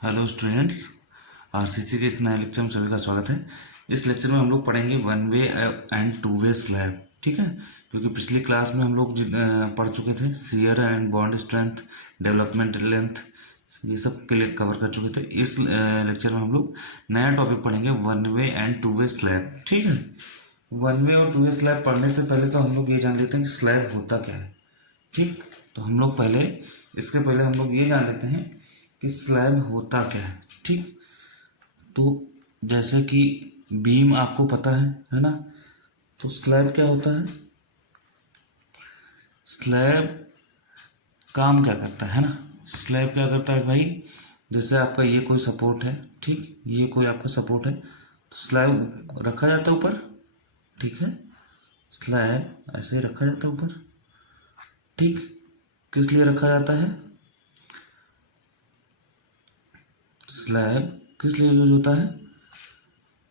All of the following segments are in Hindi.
हेलो स्टूडेंट्स, आरसीसी के इस नए लेक्चर में सभी का स्वागत है। इस लेक्चर में हम लोग पढ़ेंगे one way and two way slab. ठीक है, क्योंकि पिछली क्लास में हम लोग पढ़ चुके थे shear and bond strength, development length, ये सब के लिए कवर कर चुके थे। इस लेक्चर में हम लोग नया टॉपिक पढ़ेंगे one way and two way slab. ठीक है, वन वे और टू वे स्लैब पढ़ने से पहले तो हम लोग ये जान लेते हैं कि स्लैब होता क्या है। ठीक, तो हम लोग इसके पहले हम लोग ये जान लेते हैं कि स्लैब होता क्या है। ठीक, तो जैसे कि बीम आपको पता है ना, तो स्लैब क्या होता है। स्लैब काम क्या करता है ना, स्लैब क्या करता है भाई, जैसे आपका ये कोई सपोर्ट है, ठीक, ये कोई आपका सपोर्ट है, तो स्लैब रखा जाता है ऊपर। ठीक है, स्लैब ऐसे ही रखा जाता है ऊपर। ठीक, किस लिए रखा जाता है, स्लैब किस लिए यूज होता है,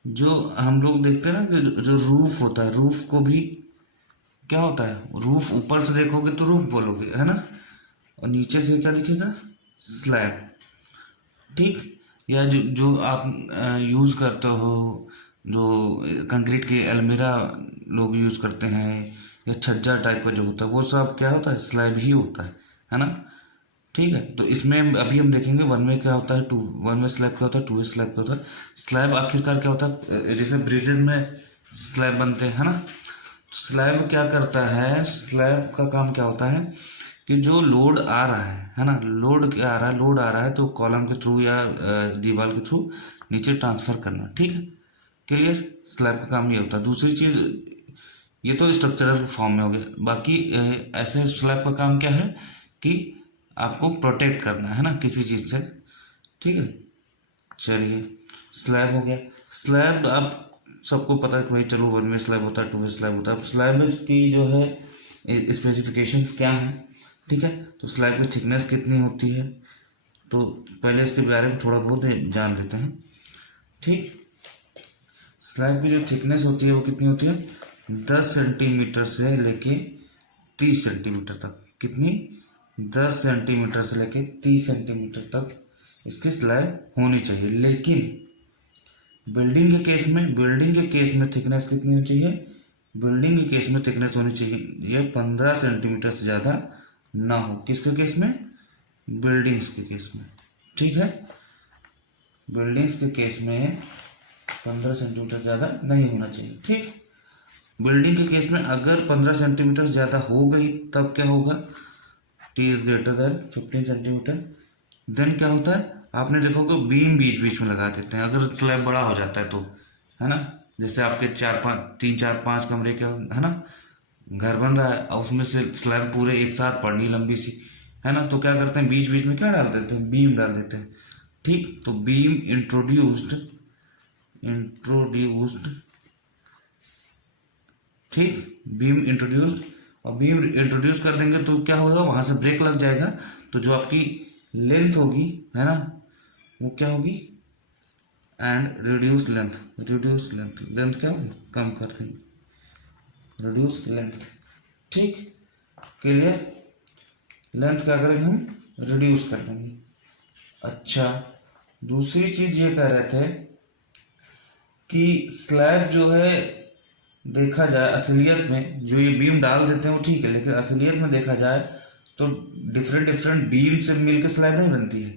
जो हम लोग देखते हैं ना कि जो रूफ होता है, रूफ को भी क्या होता है, रूफ ऊपर से देखोगे तो रूफ बोलोगे, है ना, और नीचे से क्या दिखेगा, स्लैब। ठीक, या जो जो आप यूज़ करते हो, जो कंक्रीट के अलमीरा लोग यूज़ करते हैं, या छज्जा टाइप का जो होता है, वो सब क्या होता है, स्लैब ही होता है ना। ठीक है, तो इसमें अभी हम देखेंगे वन वे क्या होता है, टू वन वे स्लैब क्या होता है, टू वे स्लैब क्या होता है। स्लैब आखिरकार क्या होता है, जैसे ब्रिजेज में स्लैब बनते हैं, है ना। स्लैब क्या करता है, स्लैब का काम क्या होता है कि जो लोड आ रहा है ना, लोड क्या आ रहा है, लोड आ रहा है तो कॉलम के थ्रू या दीवार के थ्रू नीचे ट्रांसफर करना। ठीक है, क्लियर। स्लैब का काम ये होता है। दूसरी चीज, ये तो स्ट्रक्चरल फॉर्म में हो गया। बाकी ऐसे स्लैब का काम क्या है कि आपको प्रोटेक्ट करना है ना किसी चीज से। ठीक है, चलिए, स्लैब हो गया। स्लैब आप सबको पता है कि भाई चलो वन वे स्लैब होता है, टू वे स्लैब होता है। अब स्लैब की जो है स्पेसिफिकेशंस क्या हैं। ठीक है, तो स्लैब की थिकनेस कितनी होती है, तो पहले इसके बारे में थोड़ा बहुत जान लेते हैं। ठीक, स्लैब की जो थिकनेस होती है वो कितनी होती है, 10 सेंटीमीटर से लेके 30 सेंटीमीटर तक। कितनी, 10 सेंटीमीटर से लेके 30 सेंटीमीटर तक इसकी स्लैब होनी चाहिए। लेकिन बिल्डिंग के केस में थिकनेस कितनी होनी चाहिए, बिल्डिंग के केस में थिकनेस होनी चाहिए ये 15 सेंटीमीटर से ज़्यादा ना हो। किसके केस में, बिल्डिंग्स के केस में। ठीक है, बिल्डिंग्स के केस में 15 सेंटीमीटर ज़्यादा नहीं होना चाहिए। ठीक, बिल्डिंग के केस में अगर 15 सेंटीमीटर ज़्यादा हो गई तब क्या होगा, T is greater than 15 centimetre. Then क्या होता है, आपने देखो कि बीम बीच बीच में लगा देते हैं अगर स्लैब बड़ा हो जाता है तो, है ना। जैसे आपके 3 4 5 कमरे के, है ना, घर बन रहा है और उसमें से स्लैब पूरे एक साथ पड़नी लंबी सी, है ना, तो क्या करते हैं, बीच बीच में क्या डाल देते हैं, बीम डाल देते हैं। ठीक, तो बीम इंट्रोड्यूस्ड इंट्रोड्यूस्ड ठीक, बीम इंट्रोड्यूस्ड, और बीम इंट्रोड्यूस कर देंगे तो क्या होगा, वहां से ब्रेक लग जाएगा, तो जो आपकी लेंथ होगी, है ना, वो क्या होगी, एंड रिड्यूस लेंथ, लेंथ क्या होगी, कम कर देंगे, रिड्यूस लेंथ। ठीक, क्लियर। लेंथ क्या करेंगे हम, रिड्यूस कर देंगे। अच्छा, दूसरी चीज ये कह रहे थे कि स्लैब जो है, देखा जाए असलियत में जो ये बीम डाल देते हैं वो ठीक है, लेकिन असलियत में देखा जाए तो डिफरेंट डिफरेंट बीम से मिलकर स्लैब नहीं बनती है।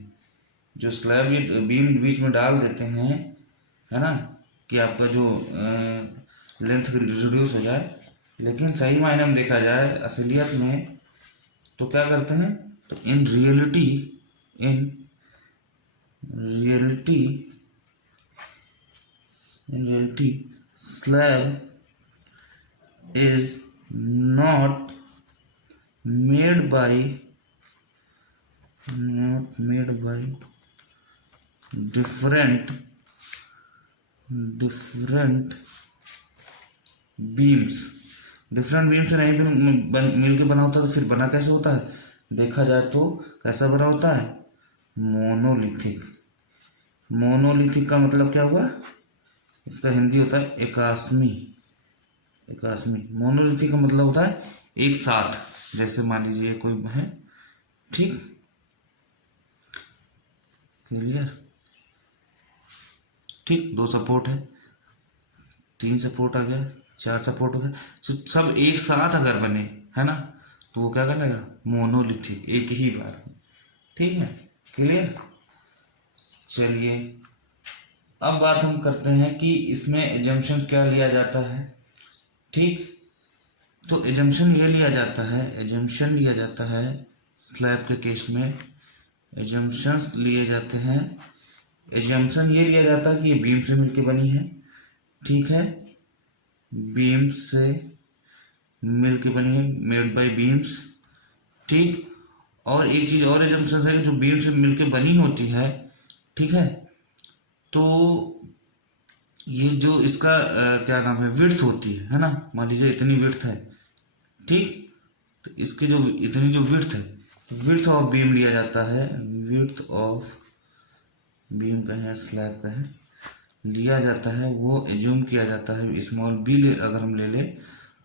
जो स्लैब ये बीम बीच में डाल देते हैं, है ना, कि आपका जो लेंथ रिड्यूस हो जाए, लेकिन सही मायने में देखा जाए असलियत में तो क्या करते हैं, तो in reality slab is not made by different beams. Different beam से नहीं मिल के बना होता तो फिर बना कैसे होता है, देखा जाए तो कैसा बना होता है, मोनोलिथिक। मोनोलिथिक का मतलब क्या हुआ, इसका हिंदी होता है एकास्मी। मोनोलिथिक का मतलब होता है एक साथ, जैसे मान लीजिए कोई है। ठीक, क्लियर। ठीक, 2 सपोर्ट है, 3 सपोर्ट आ गया, 4 सपोर्ट हो गया। सब एक साथ अगर बने, है ना, तो वो क्या कहलाएगा, मोनोलिथिक, एक ही बार। ठीक है, क्लियर। चलिए अब बात हम करते हैं कि इसमें एजम्पशन क्या लिया जाता है। ठीक, तो एजम्पशन ये लिया जाता है, एजम्पशन लिया जाता है स्लैब के केस में, एजम्पशंस लिए जाते हैं। एजम्पशन ये लिया जाता है कि ये बीम से मिलके बनी है। ठीक है, बीम से मिलके बनी है, मेड बाय बीम्स। ठीक, और एक चीज और एजम्पशन है, जो बीम से मिलके बनी होती है, ठीक है, तो ये जो इसका क्या नाम है, विड्थ होती है ना, मान लीजिए इतनी विड्थ है। ठीक, तो इसकी जो इतनी जो विड्थ है, विड्थ ऑफ बीम लिया जाता है, विड्थ ऑफ बीम का है, स्लैब का है, लिया जाता है, वो एज्यूम किया जाता है, स्मॉल बी अगर हम ले ले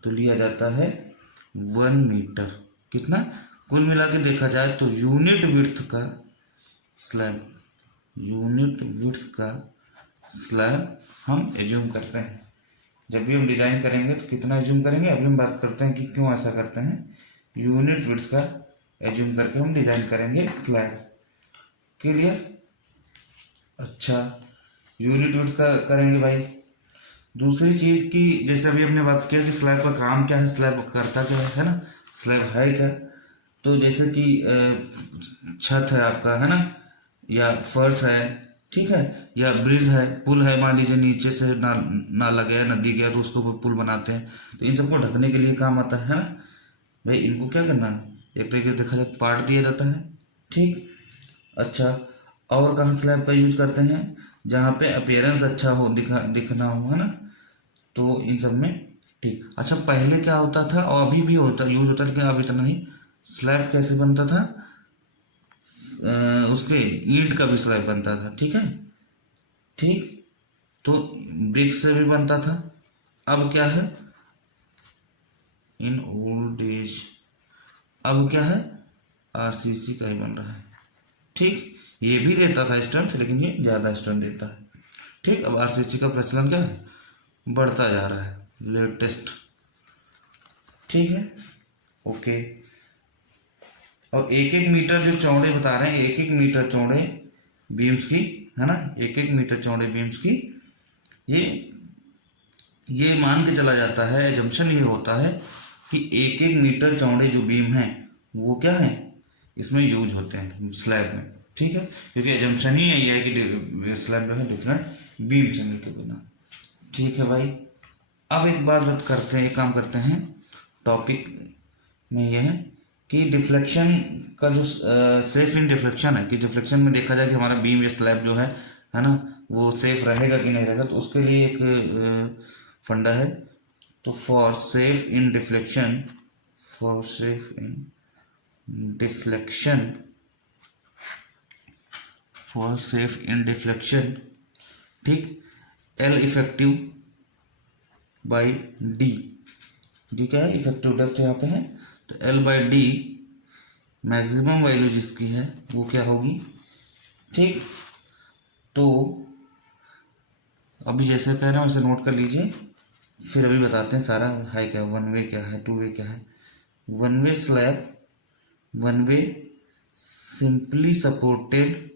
तो लिया जाता है 1 मीटर। कितना, कुल मिला के देखा जाए तो यूनिट विड्थ का स्लैब, यूनिट विड्थ का स्लैब हम एज्यूम करते हैं। जब भी हम डिजाइन करेंगे तो कितना एज्यूम करेंगे, अभी हम बात करते हैं कि क्यों ऐसा करते हैं। यूनिट विड्थ का एज्यूम करके हम डिजाइन करेंगे स्लैब। क्लियर। अच्छा, यूनिट विड्थ का करेंगे भाई। दूसरी चीज की, जैसे अभी हमने बात किया कि स्लैब का काम क्या है, स्लैब करता क्या है ना, स्लैब है क्या। तो जैसे कि छत है आपका, है ना, या फर्श है, ठीक है, या ब्रिज है, पुल है, मान लीजिए नीचे से नाला गया, नदी गया, तो उसके ऊपर पुल बनाते हैं, तो इन सबको ढकने के लिए काम आता है ना भाई। इनको क्या करना है, एक तरीके से देखा जाए पार्ट दिया जाता है। ठीक, अच्छा, और कहाँ स्लैब का यूज करते हैं, जहाँ पे अपीयरेंस अच्छा हो, दिखना हो, है ना, तो इन सब में। ठीक, अच्छा, पहले क्या होता था और अभी भी होता, यूज होता है, लेकिन अब इतना नहीं। स्लैब कैसे बनता था, उसके ईंट का भी स्लैब बनता था। ठीक है, ठीक, तो ब्रिक से भी बनता था। अब क्या है, इन ओल्ड डेज अब क्या है, आरसीसी का ही बन रहा है। ठीक, ये भी देता था स्ट्रेंथ, लेकिन ये ज़्यादा स्ट्रेंथ देता है। ठीक, अब आरसीसी का प्रचलन क्या है, बढ़ता जा रहा है, लेटेस्ट। ठीक है, ओके। और 1-1 मीटर जो चौड़े बता रहे हैं, 1-1 मीटर चौड़े बीम्स की, है ना, 1-1 मीटर चौड़े बीम्स की, ये मान के चला जाता है, एजम्पशन ये होता है कि 1-1 मीटर चौड़े जो बीम हैं वो क्या है, इसमें यूज होते हैं स्लैब में। ठीक है, क्योंकि एजम्पशन ही यही है कि स्लैब जो है डिफरेंट बीम से मिलकर बना। ठीक है भाई, अब एक बात करते हैं, एक काम करते हैं, टॉपिक में यह है कि डिफ्लेक्शन का जो सेफ इन डिफ्लेक्शन है, कि डिफ्लेक्शन में देखा जाए कि हमारा बीम या स्लैब जो है ना, वो सेफ रहेगा कि नहीं रहेगा, तो उसके लिए एक फंडा है। तो for safe in deflection, for safe in deflection, for safe in deflection, ठीक, L effective by D, D क्या है, इफेक्टिव डेप्थ यहाँ पे है, तो L by D maximum value जिसकी है वो क्या होगी। ठीक, तो अभी जैसे कह रहे हैं वैसे नोट कर लीजिए, फिर अभी बताते हैं सारा है क्या, 1 वे क्या है, 2 वे क्या है। 1 वे स्लैब, 1 वे सिंपली सपोर्टेड,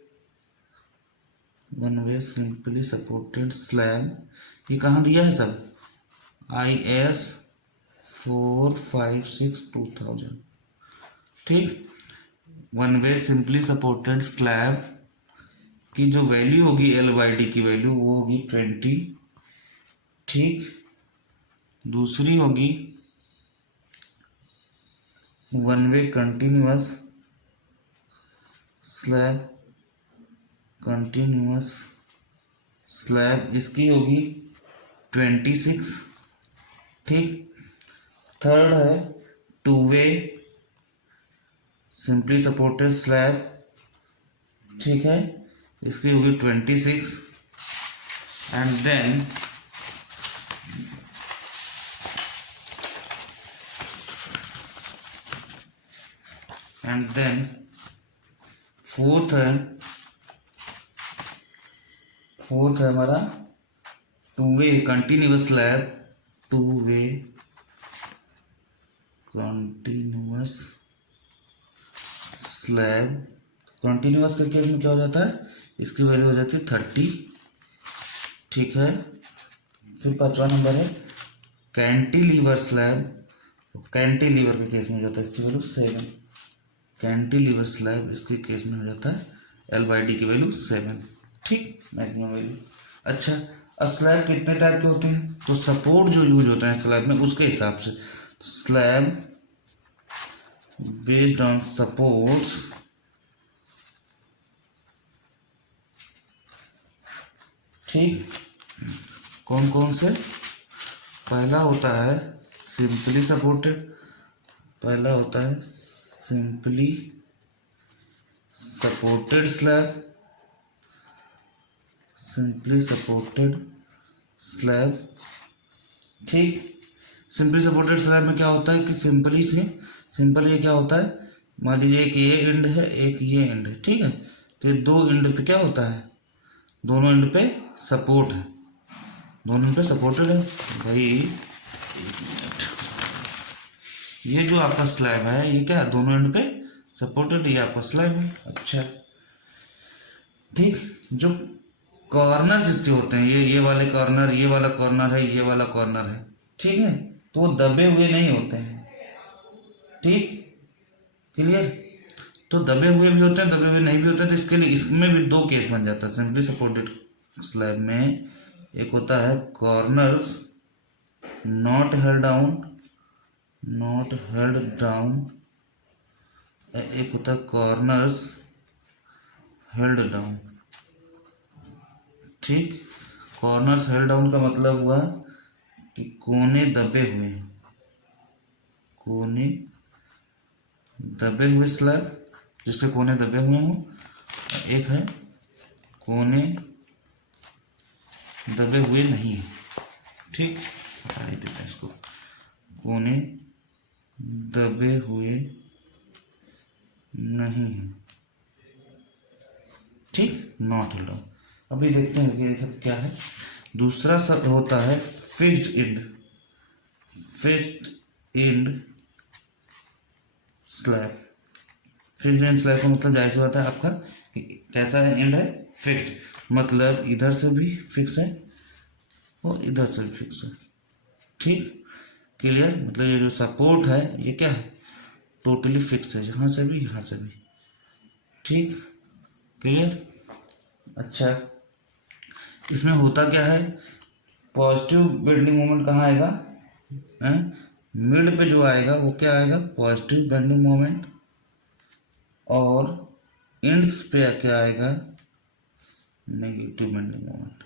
1 वे सिंपली सपोर्टेड स्लैब, ये कहाँ दिया है सब, IS 456/2000। ठीक, 1 वे सिंपली सपोर्टेड स्लैब की जो वैल्यू होगी, एल बाई डी की वैल्यू वो होगी 20। ठीक, दूसरी होगी 1 वे कंटिन्यूअस स्लैब, कंटिन्यूअस स्लैब, इसकी होगी 26। ठीक, थर्ड है 2 वे सिंपली सपोर्टेड स्लैब, ठीक है, इसकी होगी 26। एंड देन फोर्थ है फोर्थ है हमारा two way continuous slab, two way continuous slab. Continuous के केस में क्या हो जाता है, इसकी वैल्यू हो जाती है 30, ठीक है। फिर 5वां नंबर है कैंटिलीवर स्लैब, कैंटिलीवर के केस में हो जाता है इसकी वैल्यू 7, कैंटिलीवर स्लैब इसके केस में हो जाता है L/D की वैल्यू 7, ठीक, मैक्सिमम वैल्यू। अच्छा, अब स्लैब कितने टाइप के होते हैं, तो सपोर्ट जो यूज होता है स्लैब में उसके हिसाब से, स्लैब बेस्ड ऑन सपोर्ट्स, ठीक, कौन कौन से, पहला होता है सिंपली सपोर्टेड, पहला होता है simply supported slab, simply supported slab, ठीक। सिंपली सपोर्टेड स्लैब में क्या होता है कि सिंपली से सिंपल ये क्या होता है, मान लीजिए एक ये एंड है एक ये एंड है, ठीक है, तो ये दो एंड पे क्या होता है, दोनों एंड पे सपोर्ट है, दोनों एंड पे सपोर्टेड है भाई। एक मिनट, ये जो आपका स्लैब है ये क्या है, दोनों एंड पे सपोर्टेड, ये आपका स्लैब है। अच्छा, ठीक, जो कॉर्नर्स इसके होते हैं, ये वाले कॉर्नर, ये वाला कॉर्नर है, ये वाला कॉर्नर है, ठीक है, तो वो दबे हुए नहीं होते हैं, ठीक, क्लियर। तो दबे हुए भी होते हैं, दबे हुए नहीं भी होते हैं, तो इसके लिए इसमें भी दो केस बन जाता है सिंपली सपोर्टेड स्लैब में। एक होता है corners not held down, not held down, एक होता है कॉर्नर्स हेल्ड डाउन, ठीक। कॉर्नर्स हेल्ड डाउन का मतलब हुआ कि कोने दबे हुए हैं, कोने दबे हुए स्लैब, जिसके कोने दबे हुए हों, एक है कोने दबे हुए नहीं है, ठीक, हटा ही देते हैं इसको, कोने दबे हुए नहीं है, ठीक, नॉट हेल्ड डाउन। अभी देखते हैं कि ये सब क्या है। दूसरा शब्द होता है fixed and, fixed and slab. Fixed and slab का मतलब जाहिर सी बात है आपका कैसा है, एंड है फिक्स्ड, मतलब इधर से भी फिक्स है और इधर से भी फिक्स है, ठीक, क्लियर। मतलब ये जो सपोर्ट है ये क्या है, टोटली फिक्स है, यहाँ से भी यहाँ से भी, ठीक, क्लियर। अच्छा, इसमें होता क्या है, पॉजिटिव बेंडिंग मोमेंट कहाँ आएगा, मिड पे जो आएगा वो क्या आएगा, पॉजिटिव बेंडिंग मोमेंट, और एंड्स पे क्या आएगा, नेगेटिव बेंडिंग मोमेंट।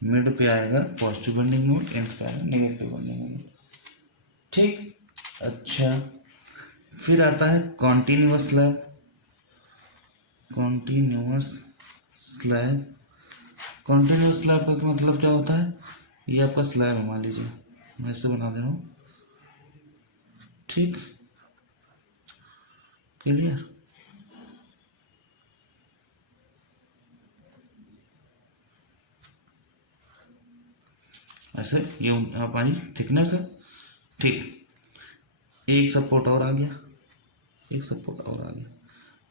मिड पे आएगा पॉजिटिव बेंडिंग मोमेंट, एंड्स पे आएगा नेगेटिव बेंडिंग मोमेंट, ठीक। अच्छा, फिर आता है continuous slab, continuous slab, continuous slab का मतलब क्या होता है, ये आपका स्लैब है, मान लीजिए मैं इसे बना दे रहा हूँ, ठीक, क्लियर। ऐसे ये हमारी थिकनेस है, ठीक, एक सपोर्ट और आ गया, एक सपोर्ट और आ गया,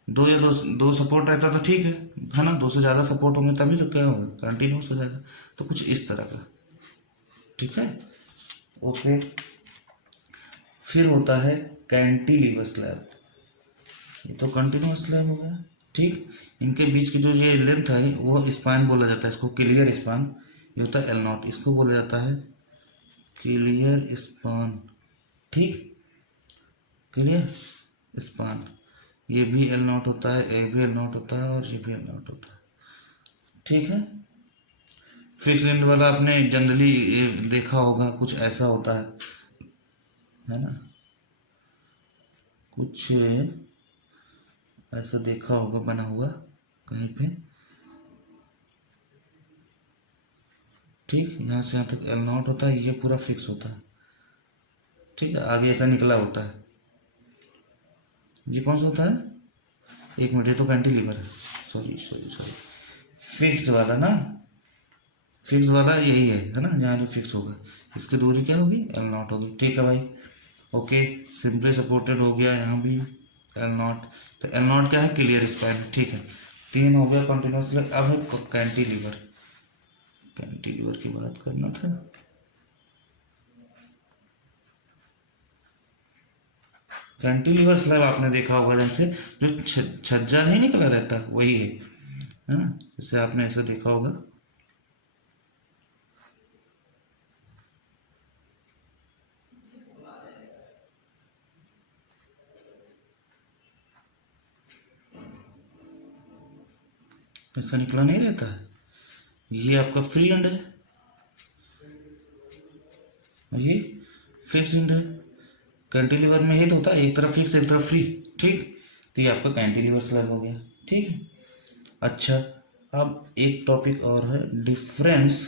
दो या दो सपोर्ट रहता तो ठीक है ना, दो से ज़्यादा सपोर्ट होंगे तभी तो क्या होगा, कंटिन्यूस हो जाएगा, तो कुछ इस तरह का, ठीक है, ओके। फिर होता है कैंटिलीवर स्लैब, ये तो कंटिन्यूस स्लैब हो गया, ठीक। इनके बीच की जो ये लेंथ है वो स्पान बोला जाता है, इसको क्लियर स्पान, ये होता है L0, इसको बोला जाता है क्लियर स्पान, ठीक, क्लियर स्पान। ये भी L0 होता है, ये भी L0 होता है, और ये भी L0 होता है, ठीक है। फिक्स एंड वाला आपने जनरली देखा होगा, कुछ ऐसा होता है ना, कुछ ऐसा देखा होगा बना हुआ कहीं पे, ठीक, यहाँ से यहाँ तक L0 होता है, ये पूरा फिक्स होता है, ठीक है, आगे ऐसा निकला होता है, ये कौन सा होता है, एक मिनट, ये तो कैंटिलीवर है, सॉरी सॉरी सॉरी, फिक्स्ड वाला ना, फिक्स्ड वाला यही है ना, यहाँ जो फिक्स होगा इसकी दूरी क्या होगी, एल नॉट होगी। ठीक है भाई, ओके। सिंपली सपोर्टेड हो गया यहाँ भी एल नॉट। तो एल नॉट क्या है, क्लियर स्पैन। ठीक है, 3 हो गया कंटिन्यूस स्लैब। अब है कैंटिलीवर, कैंटिलीवर की बात करना था। कैंटिलीवर स्लैब आपने देखा होगा, जैसे जो छज्जा नहीं निकला रहता वही है ना, जैसे आपने ऐसा देखा होगा। ऐसा निकला नहीं रहता है, ये आपका फ्री एंड है, ये फिक्स्ड एंड है। कैंटिलीवर में ये तो होता है, एक तरफ फिक्स एक तरफ फ्री। ठीक, तो ये आपका कैंटिलीवर स्लैब हो गया। ठीक है, अच्छा। अब एक टॉपिक और है, डिफरेंस।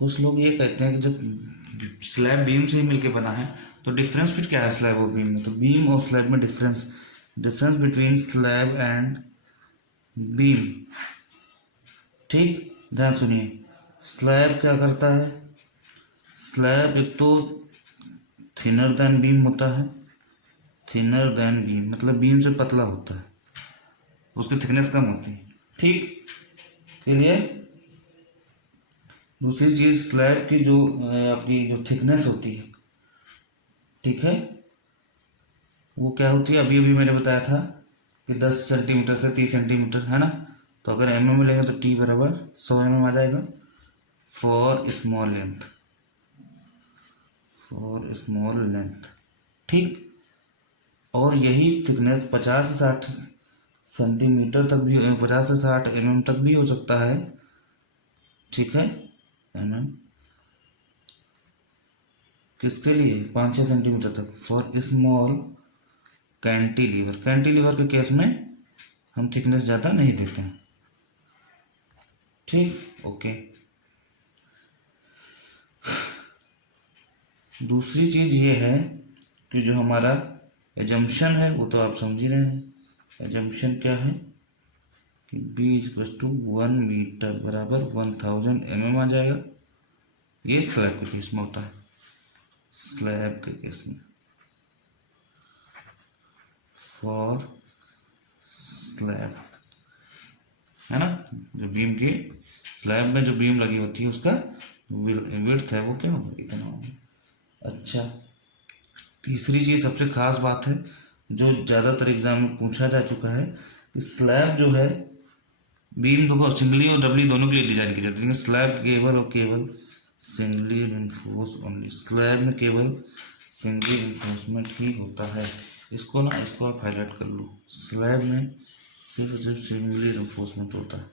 कुछ लोग ये कहते हैं कि जब स्लैब बीम से ही मिलके बना है तो डिफरेंस फिर क्या है स्लैब और बीम में, तो बीम और स्लैब में difference, difference between slab and beam. ठीक, ध्यान सुनिए। स्लैब क्या करता है, स्लैब एक तो थिनर देन बीम होता है, थिनर देन बीम मतलब बीम से पतला होता है, उसकी थिकनेस कम होती है। ठीक, क्लियर। दूसरी चीज, स्लैब की जो आपकी जो थिकनेस होती है, ठीक है, वो क्या होती है, अभी अभी मैंने बताया था कि 10 सेंटीमीटर से 30 सेंटीमीटर है ना। तो अगर mm में लेंगे तो t बराबर 100 mm आ जाएगा for small length, for small length. ठीक, और यही थिकनेस 50 से 60 सेंटीमीटर तक भी, 50 से 60 mm तक भी हो सकता है। ठीक है, mm किसके लिए, 5-6 सेंटीमीटर तक फॉर स्मॉल कैंटिलीवर। कैंटिलीवर के केस में हम थिकनेस ज़्यादा नहीं देते हैं। ठीक, ओके। दूसरी चीज़ ये है कि जो हमारा एजम्पशन है वो तो आप समझ ही रहे हैं। एजम्पशन क्या है कि b इक्वल टू 1 मीटर बराबर 1000 mm आ जाएगा। ये स्लैब के केस में होता है, स्लैब के केस में फॉर स्लैब है ना, जो बीम की स्लैब में जो बीम लगी होती है उसका विड्थ है वो क्या होगा, इतना होगा। अच्छा, तीसरी चीज सबसे खास बात है जो ज़्यादातर एग्जाम में पूछा जा चुका है कि स्लैब जो है, बीम देखो सिंगली और डबली दोनों के लिए डिजाइन की जाती है, लेकिन स्लैब केवल और केवल सिंगली रिइंफोर्स ओनली, स्लैब में केवल सिंगली रिइंफोर्समेंट ही होता है। इसको ना, इसको आप हाईलाइट कर लो, स्लैब में सिर्फ सिंगली रिइंफोर्समेंट होता है।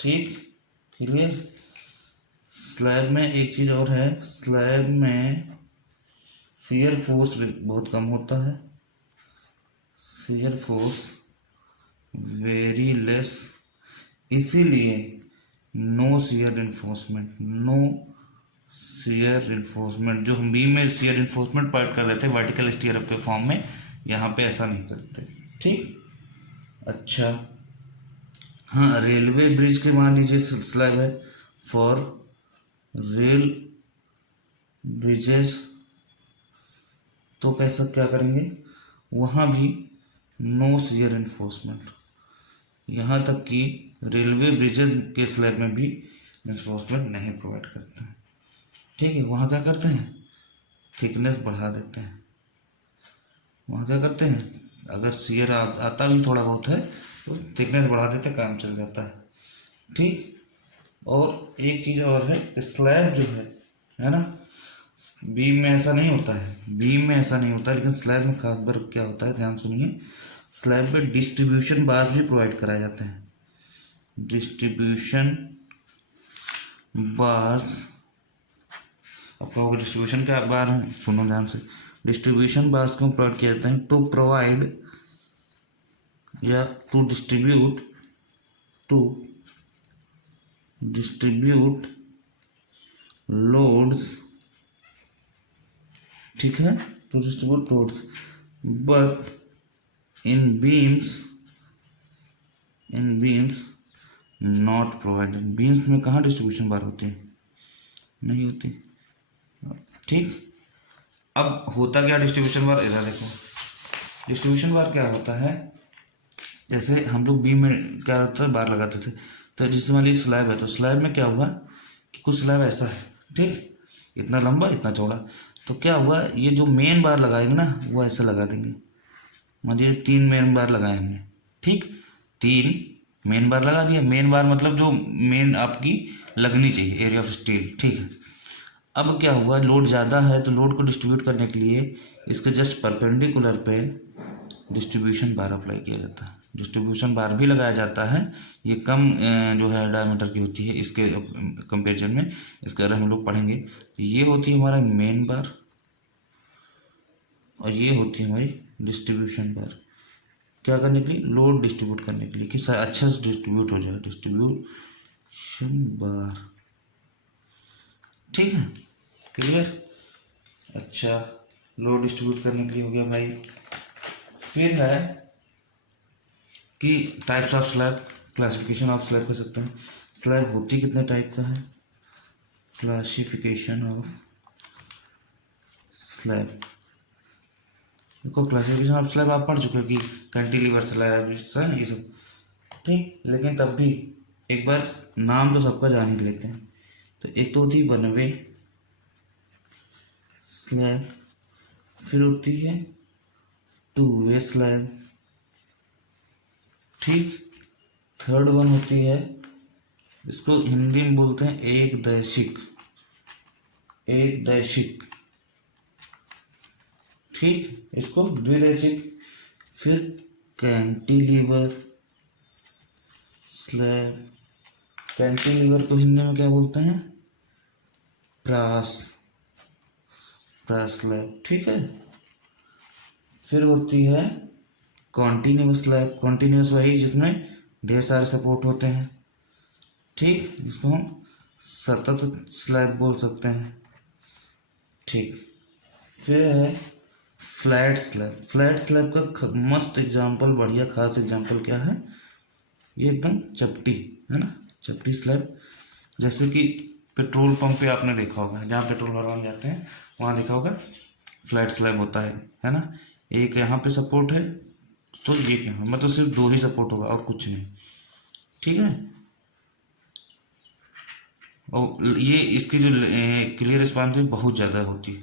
ठीक, क्लियर। स्लैब में एक चीज़ और है, स्लैब में शियर फोर्स बहुत कम होता है, शियर फोर्स वेरी लेस, इसीलिए no shear reinforcement, no shear reinforcement. जो हम बीम में शियर इन्फोर्समेंट पार्ट कर रहे थे वर्टिकल स्टीयर के फॉर्म में, यहाँ पे ऐसा नहीं करते। ठीक, अच्छा। हाँ, रेलवे ब्रिज के मान लीजिए स्लैब है, फॉर रेल ब्रिजेस तो कैसा क्या करेंगे, वहाँ भी नो शियर इन्फोर्समेंट, यहाँ तक कि रेलवे ब्रिजेस के स्लैब में भी इन्फोर्समेंट नहीं प्रोवाइड करते हैं। ठीक है, वहाँ क्या करते हैं, थिकनेस बढ़ा देते हैं। वहाँ क्या करते हैं, अगर शियर आता भी थोड़ा बहुत है तो थिकनेस बढ़ा देते, काम चल जाता है। ठीक, और एक चीज़ और है, स्लैब जो है ना, बीम में ऐसा नहीं होता है, बीम में ऐसा नहीं होता, लेकिन स्लैब में खास बार क्या होता है, ध्यान सुनिए। स्लैब में डिस्ट्रीब्यूशन बार्स भी प्रोवाइड कराए जाते हैं, डिस्ट्रीब्यूशन बार्स। अब कहोगे डिस्ट्रीब्यूशन क्या बार है, सुनो ध्यान से। डिस्ट्रीब्यूशन बार्स क्यों प्रोवाइड किए जाते हैं, टू प्रोवाइड या टू डिस्ट्रीब्यूट लोड्स। ठीक है, to distribute loads, but in beams not provided, beams में कहाँ डिस्ट्रीब्यूशन बार होती है, नहीं होती। ठीक, अब होता क्या डिस्ट्रीब्यूशन बार, इधर देखो डिस्ट्रीब्यूशन बार क्या होता है, जैसे हम लोग बीम में क्या होता है बार लगाते थे, तो जिससे मान लीजिए स्लैब है, तो स्लैब में क्या हुआ कि कुछ स्लैब ऐसा है, ठीक, इतना लंबा इतना चौड़ा, तो क्या हुआ ये जो मेन बार लगाएंगे ना वो ऐसा लगा देंगे, मान लीजिए 3 मेन बार लगाए हमने, ठीक, 3 मेन बार लगा दिया, मेन बार मतलब जो मेन आपकी लगनी चाहिए एरिया ऑफ स्टील, ठीक है। अब क्या हुआ लोड ज़्यादा है तो लोड को डिस्ट्रीब्यूट करने के लिए इसके जस्ट परपेंडिकुलर पे डिस्ट्रीब्यूशन बार अप्लाई किया जाता है, डिस्ट्रीब्यूशन बार भी लगाया जाता है, ये कम जो है डायमीटर की होती है इसके कंपेरिजन में, इसके अगर हम लोग पढ़ेंगे, ये होती है हमारा मेन बार और ये होती है हमारी डिस्ट्रीब्यूशन बार, क्या करने के लिए, लोड डिस्ट्रीब्यूट करने के लिए कि अच्छा से डिस्ट्रीब्यूट हो जाए, डिस्ट्रीब्यूशन बार, ठीक है, क्लियर। अच्छा, लोड डिस्ट्रीब्यूट करने के लिए हो गया भाई। फिर है कि types of slab, classification of slab कर सकते हैं, स्लैब होती कितने टाइप का है, क्लासिफिकेशन ऑफ स्लैब, देखो क्लासिफिकेशन ऑफ स्लैब आप पढ़ चुके हो कि कैंटिलीवर स्लैब ये सब, ठीक, लेकिन तब भी एक बार नाम तो सबका जान ही लेते हैं। तो एक तो होती है वन वे स्लैब, फिर होती है टू वे स्लैब, ठीक, थर्ड वन होती है, इसको हिंदी में बोलते हैं एक दैशिक, एक दैशिक, ठीक, इसको द्विदैशिक। फिर कैंटिलीवर स्लैब, कैंटिलीवर को हिंदी में क्या बोलते हैं, प्रास, प्रास स्लैब, ठीक है। फिर होती है कॉन्टिन्यूस स्लैब, कॉन्टिन्यूस वही जिसमें ढेर सारे सपोर्ट होते हैं, ठीक, जिसको हम सतत स्लैब बोल सकते हैं, ठीक। फिर है फ्लैट स्लैब, फ्लैट स्लैब का मस्त एग्जाम्पल, बढ़िया खास एग्जाम्पल क्या है, ये एकदम चपटी है ना, चपटी स्लैब, जैसे कि पेट्रोल पंप पे आपने देखा होगा, जहाँ पेट्रोल भरवाने जाते हैं वहाँ देखा होगा फ्लैट स्लैब होता है ना, एक यहाँ पे सपोर्ट है तो एक यहाँ, मतलब सिर्फ 2 ही सपोर्ट होगा और कुछ नहीं, ठीक है। और ये इसकी जो क्लियर स्पान थी बहुत ज़्यादा होती है,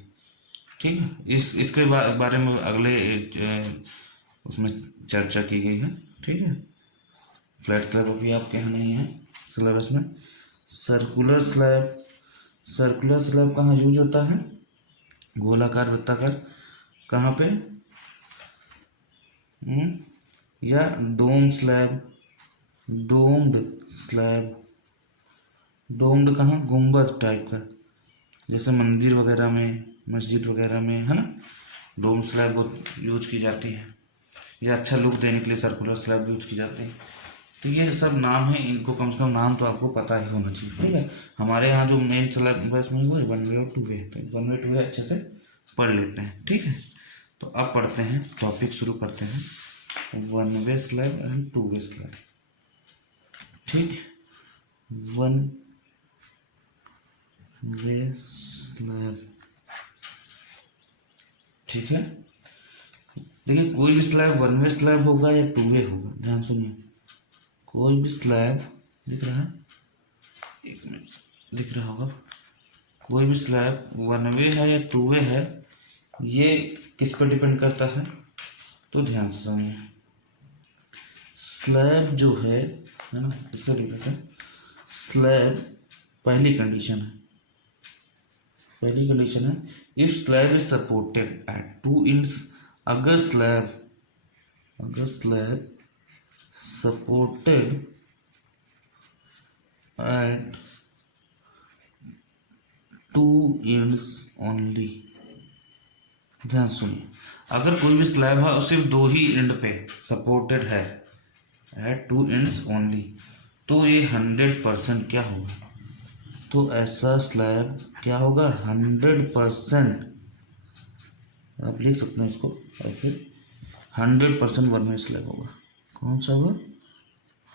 ठीक है, इसके बारे में अगले उसमें चर्चा की गई है, ठीक है। फ्लैट स्लैब अभी आपके यहाँ नहीं है सिलेबस में। सर्कुलर स्लैब, सर्कुलर स्लैब कहाँ यूज होता है, गोलाकार वृत्ताकार, कहाँ पे, या डोम स्लैब, डोम्ड स्लैब, डोम्ड कहाँ, गुंबद टाइप का, जैसे मंदिर वगैरह में, मस्जिद वगैरह में, है ना, डोम स्लैब बहुत यूज की जाती है, या अच्छा लुक देने के लिए सर्कुलर स्लैब यूज की जाती है। तो ये सब नाम है, इनको कम से कम नाम तो आपको पता ही होना चाहिए, ठीक है। हमारे यहाँ जो मेन स्लैब बस में वो है वन वे और टू वे, तो वन वे टू वे अच्छे से पढ़ लेते हैं, ठीक है। तो अब पढ़ते हैं, टॉपिक शुरू करते हैं, one way slab and two way slab, ठीक, वन वे स्लैब, ठीक है। देखिए कोई भी स्लैब वन वे स्लैब होगा या टू वे होगा, ध्यान सुनिए, कोई भी स्लैब दिख रहा है, एक मिनट, दिख रहा होगा, कोई भी स्लैब वन वे है या टू वे है, ये किस पर डिपेंड करता है, तो ध्यान से सुनिए, स्लैब जो है ना, इससे डिपेंड है, स्लैब पहली कंडीशन है, पहली कंडीशन है, if slab is supported at 2 inch, अगर slab supported at 2 inch only, ध्यान सुनिए, अगर कोई भी स्लैब है और सिर्फ 2 ही एंड पे सपोर्टेड है एट 2 इंच ओनली, तो ये 100% क्या होगा, तो ऐसा स्लैब क्या होगा, 100%, आप लिख सकते हैं इसको ऐसे, 100% वन वे स्लैब होगा, कौन सा होगा,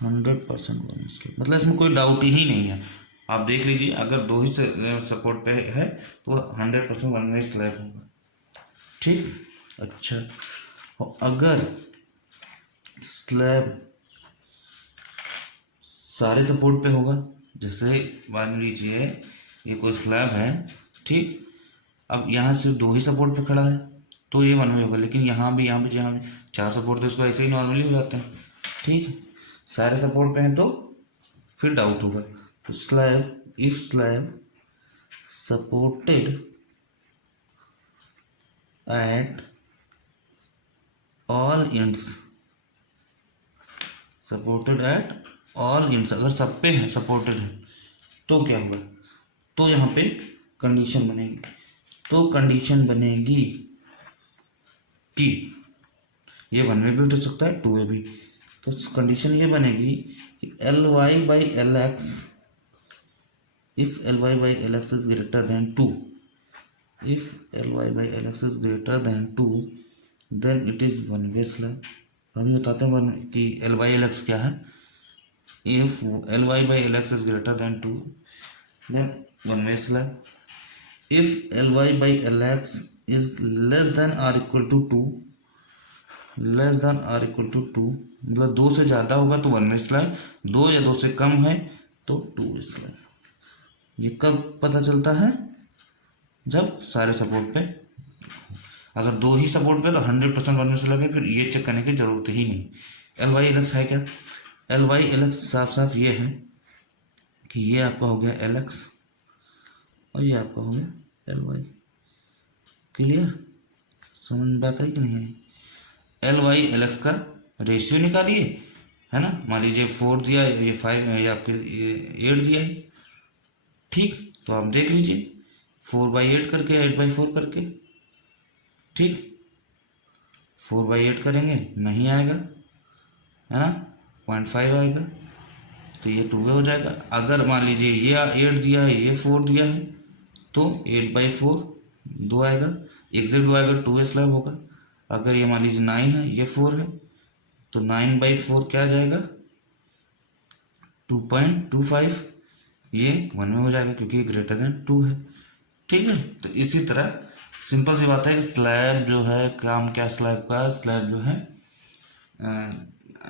100% वन वे स्लैब, मतलब इसमें कोई डाउट ही नहीं है। आप देख लीजिए, अगर दो ही सपोर्ट पे है तो 100% वन वे स्लैब होगा। ठीक, अच्छा, और अगर स्लैब सारे सपोर्ट पे होगा, जैसे मान लीजिए ये कोई स्लैब है, ठीक, अब यहाँ से दो ही सपोर्ट पे खड़ा है तो ये वन वे होगा, लेकिन यहाँ भी यहाँ भी चार सपोर्ट तो इसको ऐसे ही नॉर्मली हो जाते हैं। ठीक है, सारे सपोर्ट पे हैं तो फिर डाउट होगा। तो slab, if slab supported at all ends, supported at all ends, अगर सब पे है, सपोर्टेड है, तो क्या होगा, तो यहाँ पे कंडीशन बनेगी, तो कंडीशन बनेगी कि ये वन वे भी हो सकता है, टू वे भी। तो कंडीशन ये बनेगी कि L Y by L X, if L Y by L X is greater than two, if L Y by L X is greater than two, then it is one way slab. हम बताते हैं वन कि एल वाई एल एक्स क्या है। If L Y by L X is greater than two, then one way slab. If L Y by L X is less than or equal to two, less than or equal to two, मतलब दो से ज़्यादा होगा तो वन वे स्लैब, दो या दो से कम है तो टू वे स्लैब। ये कब पता चलता है, जब सारे सपोर्ट पे, अगर दो ही सपोर्ट पे तो 100% वन वे स्लैब है, फिर ये चेक करने की जरूरत ही नहीं। एल वाई एल एक्स है क्या, एल वाई एल एक्स साफ साफ ये है कि ये आपका हो गया एल एक्स और ये आपका हो गया एल वाई। क्लियर, समझ में बात आई कि नहीं आई। एल वाई एल एक्स का रेशियो निकालिए, है ना, मान लीजिए 4 दिया, ये 5, ये आपके 8 दिया है, ठीक, तो आप देख लीजिए 4/8 करके, 8/4 करके, ठीक, 4/8 करेंगे नहीं आएगा, है ना, 0.5 आएगा, तो ये 2 वे हो जाएगा। अगर मान लीजिए ये 8 दिया है, ये 4 दिया है, तो 8/4 2 आएगा, एग्जिट 2 आएगा, 2 वे स्लैब होगा। अगर ये मान लीजिए 9 है, ये 4 है, तो 9/4 क्या आ जाएगा, 2.25, ये वन में हो जाएगा क्योंकि ये ग्रेटर देन 2 है। ठीक है, तो इसी तरह सिंपल सी बात है कि स्लैब जो है, काम क्या स्लैब का, स्लैब जो है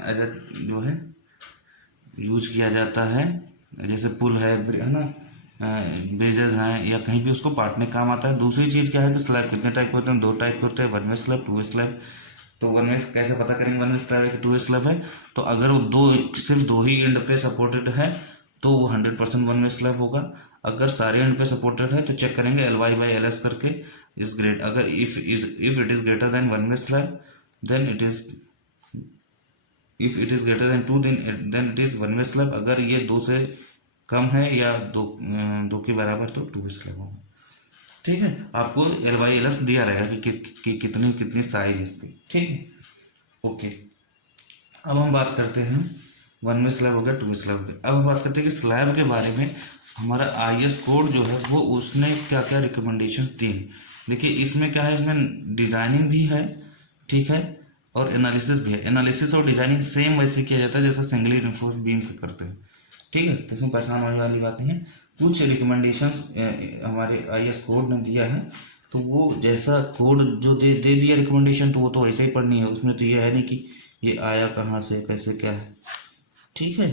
एज जो है यूज किया जाता है, जैसे पुल है ना, ब्रिजेज हैं, या कहीं भी उसको पाटने काम आता है। दूसरी चीज़ क्या है कि स्लैब कितने टाइप के होते हैं, 2 टाइप के होते हैं, one way slab, two way slab. तो वन वे कैसे पता करेंगे वन वे स्लैब है कि टू वे स्लैब है, तो अगर वो सिर्फ दो ही एंड पे सपोर्टेड है तो वो 100% वन वे स्लैब होगा। अगर सारे एंड पे सपोर्टेड है तो चेक करेंगे L Y by L S करके, इज ग्रेट, अगर if it is greater than one way slab, then it is, if it is greater than two, then it is one way slab. अगर ये 2 से कम है या दो के बराबर तो टू वे स्लैब होगा। ठीक है, आपको एल वाई एल एस दिया रहेगा कि कितनी कितनी साइज है इसकी। ठीक है, ओके। अब हम बात करते हैं, वन वे स्लैब हो गया, टू वे स्लैब हो गया। अब हम बात करते हैं कि स्लैब के बारे में हमारा IS कोड जो है वो उसने क्या क्या रिकमेंडेशंस दी हैं। देखिए इसमें क्या है, इसमें डिज़ाइनिंग भी है, ठीक है, और एनालिसिस भी है। एनालिसिस और डिज़ाइनिंग सेम वैसे किया जाता है जैसे सिंगली रिइंफोर्स बीम का करते हैं। ठीक है, तो इसमें परेशान होने वाली बातें हैं। कुछ रिकमेंडेशंस हमारे IS कोड ने दिया है, तो वो जैसा कोड जो दे दिया रिकमेंडेशन, तो वो तो वैसे ही पढ़नी है, उसमें तो ये है नहीं कि ये आया कहाँ से, कैसे, क्या है। ठीक है,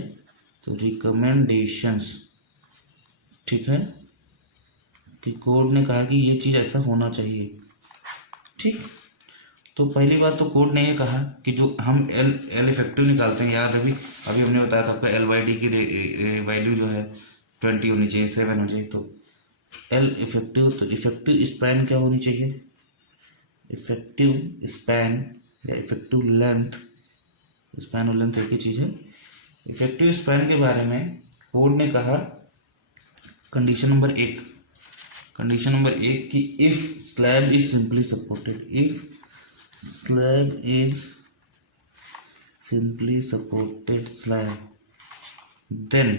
तो रिकमेंडेशंस, ठीक है, कि कोड ने कहा कि ये चीज़ ऐसा होना चाहिए। ठीक, तो पहली बात तो कोड ने ये कहा कि जो हम एल इफेक्टिव निकालते हैं, याद अभी हमने बताया था आपका LYD की वैल्यू जो है 20 होनी चाहिए, 7 होनी चाहिए। तो एल इफेक्टिव, तो इफेक्टिव स्पैन क्या होनी चाहिए, इफेक्टिव स्पैन या इफेक्टिव लेंथ, स्पैन और लेंथ एक ही चीज़ है। इफेक्टिव स्पैन के बारे में कोड ने कहा, कंडीशन नंबर 1, कंडीशन नंबर 1 कि if slab is simply supported, if slab is simply supported slab, then,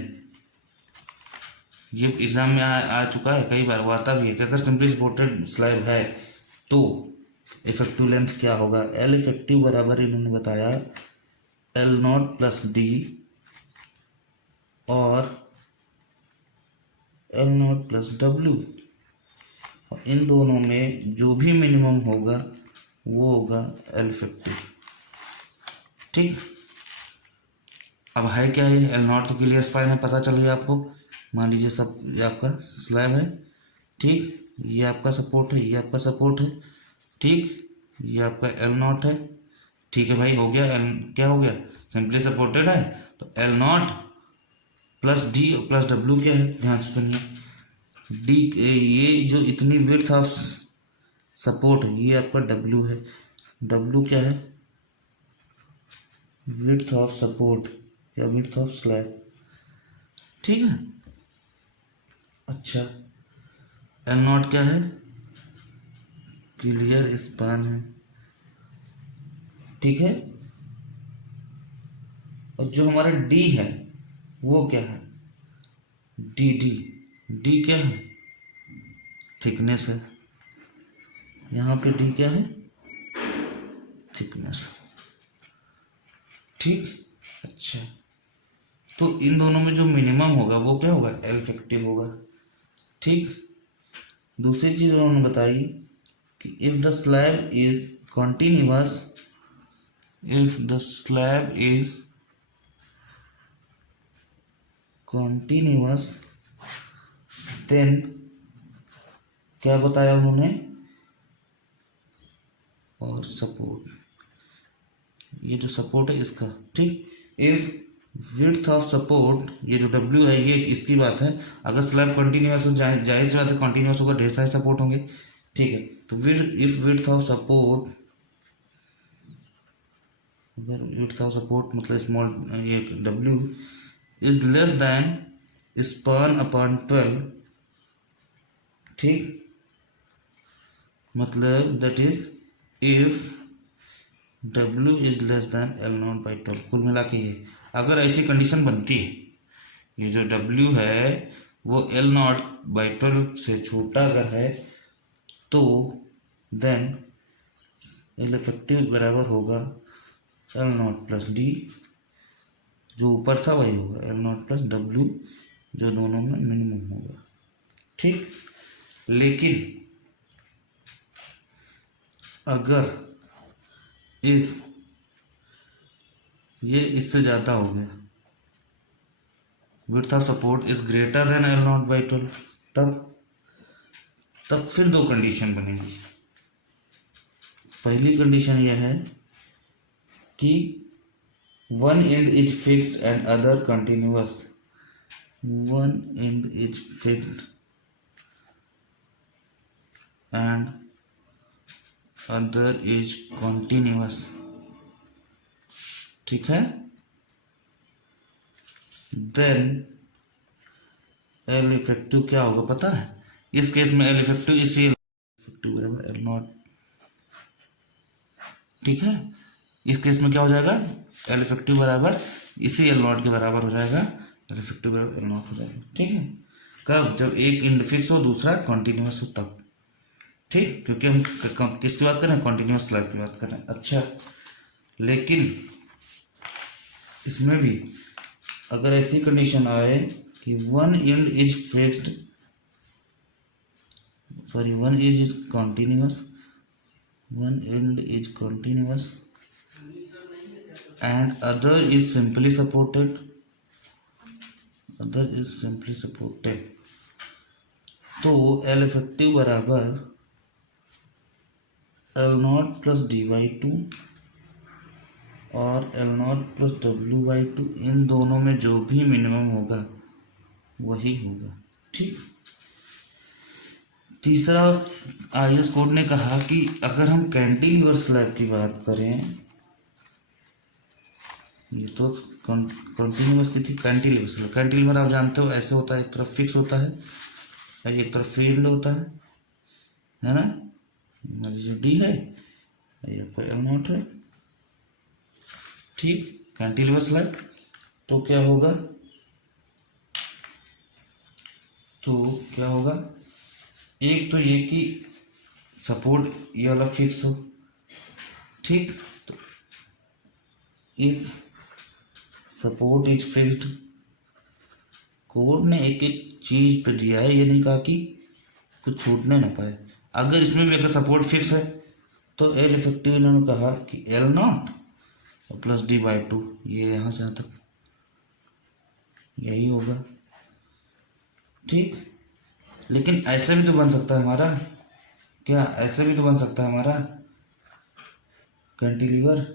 ये एग्जाम में आ चुका है, कई बार वो आता भी है कि अगर सिंपली सपोर्टेड स्लैब है तो इफेक्टिव लेंथ क्या होगा, एल इफेक्टिव बराबर इन्होंने बताया L0 + D और एल नॉट प्लस डब्ल्यू, और इन दोनों में जो भी मिनिमम होगा वो होगा एल इफेक्टिव। ठीक, अब है क्या ये एल नॉट तो क्लियर स्पाइन है, पता चल गया आपको। मान लीजिए सब ये आपका स्लैब है, ठीक, ये आपका सपोर्ट है, ये आपका सपोर्ट है, ठीक, ये आपका एल नॉट है। ठीक है भाई, हो गया एल, क्या हो गया, सिंपली सपोर्टेड है तो L not plus D plus W क्या है, ध्यान से सुनिए, डी, ये जो इतनी विड्थ ऑफ सपोर्ट है ये आपका डब्ल्यू है। डब्ल्यू क्या है, विड्थ ऑफ सपोर्ट या विड्थ ऑफ स्लैब, ठीक है। अच्छा, एल नॉट क्या है, क्लियर स्पान है, ठीक है। और जो हमारा डी है वो क्या है, डी डी डी क्या है, थिकनेस है, यहाँ पे डी क्या है, थिकनेस, ठीक। अच्छा, तो इन दोनों में जो मिनिमम होगा वो क्या होगा, एल इफेक्टिव होगा, ठीक। दूसरी चीज उन्होंने बताई कि if the slab is continuous, if the slab is continuous then, क्या बताया उन्होंने, और सपोर्ट, ये जो सपोर्ट है इसका, ठीक। इफ विड्थ ऑफ सपोर्ट, ये जो डब्ल्यू है ये इसकी बात है, अगर स्लैब कंटिन्यूअस हो जाए, जाहिर सी बात है कंटिन्यूअस होगा, ढेर सारे सपोर्ट होंगे, ठीक है। तो इफ विड्थ ऑफ सपोर्ट, अगर विड्थ ऑफ सपोर्ट मतलब स्मॉल ये W is less then span upon 12, ठीक, मतलब that is if W is less then L not by 12। कुल मिला के ये अगर ऐसी कंडीशन बनती है, ये जो W है वो एल नॉट बाई 12 से छोटा अगर है तो देन एल इफेक्टिव बराबर होगा एल नॉट प्लस डी, जो ऊपर था वही होगा एल नॉट प्लस W, जो दोनों में मिनिमम होगा, ठीक। लेकिन अगर इफ ये इससे ज़्यादा हो गया, width of support is greater then L not by 12, तब फिर दो कंडीशन बनेगी। पहली कंडीशन यह है कि one and is fixed and other continuous, one and is fixed and other is continuous, ठीक है। देन एल इफेक्टिव क्या होगा पता है, इस केस में एल इफेक्टिव इसी इफेक्टिव बराबर एल नॉट, ठीक है। इस केस में क्या हो जाएगा, एल इफेक्टिव बराबर इसी एल नॉट के बराबर हो जाएगा, एल इफेक्टिव बराबर एल नॉट हो जाएगा, ठीक है। कब, जब एक एंड फिक्स हो दूसरा कॉन्टिन्यूअस हो तब, ठीक, क्योंकि हम किसकी बात कर रहे हैं, कॉन्टिन्यूअस स्लैब की बात कर रहे हैं। अच्छा, लेकिन इसमें भी अगर ऐसी कंडीशन आए कि one and is fixed, sorry one is continuous, one and is continuous and other is simply supported, other is simply supported, तो एल इफेक्टिव बराबर L not plus D by 2 और L not plus W by 2, इन दोनों में जो भी मिनिमम होगा वही होगा, ठीक। तीसरा, IS कोड ने कहा कि अगर हम कैंटिलीवर स्लैब की बात करें, ये तो कंटिन्यूअस की थी, कैंटिलीवर स्लैब, कैंटिलीवर आप जानते हो ऐसे होता है, एक तरफ फिक्स होता है एक तरफ फील्ड होता है ना, मान लीजिए डी है, ये आपका एल नॉट है, ठीक, कैंटिलीवर स्लैब। तो क्या होगा, एक तो ये कि सपोर्ट ये वाला फिक्स हो, ठीक, तो if support is fixed code ने एक एक चीज पे दिया है, ये नहीं कहा कि कुछ छूटने ना पाए। अगर इसमें भी अगर सपोर्ट फिक्स है तो एल इफेक्टिव इन्होंने कहा कि L not plus D by two, ये यहाँ से यहाँ तक यही होगा, ठीक। लेकिन ऐसे भी तो बन सकता है हमारा, क्या ऐसे भी तो बन सकता है हमारा कैंटिलीवर।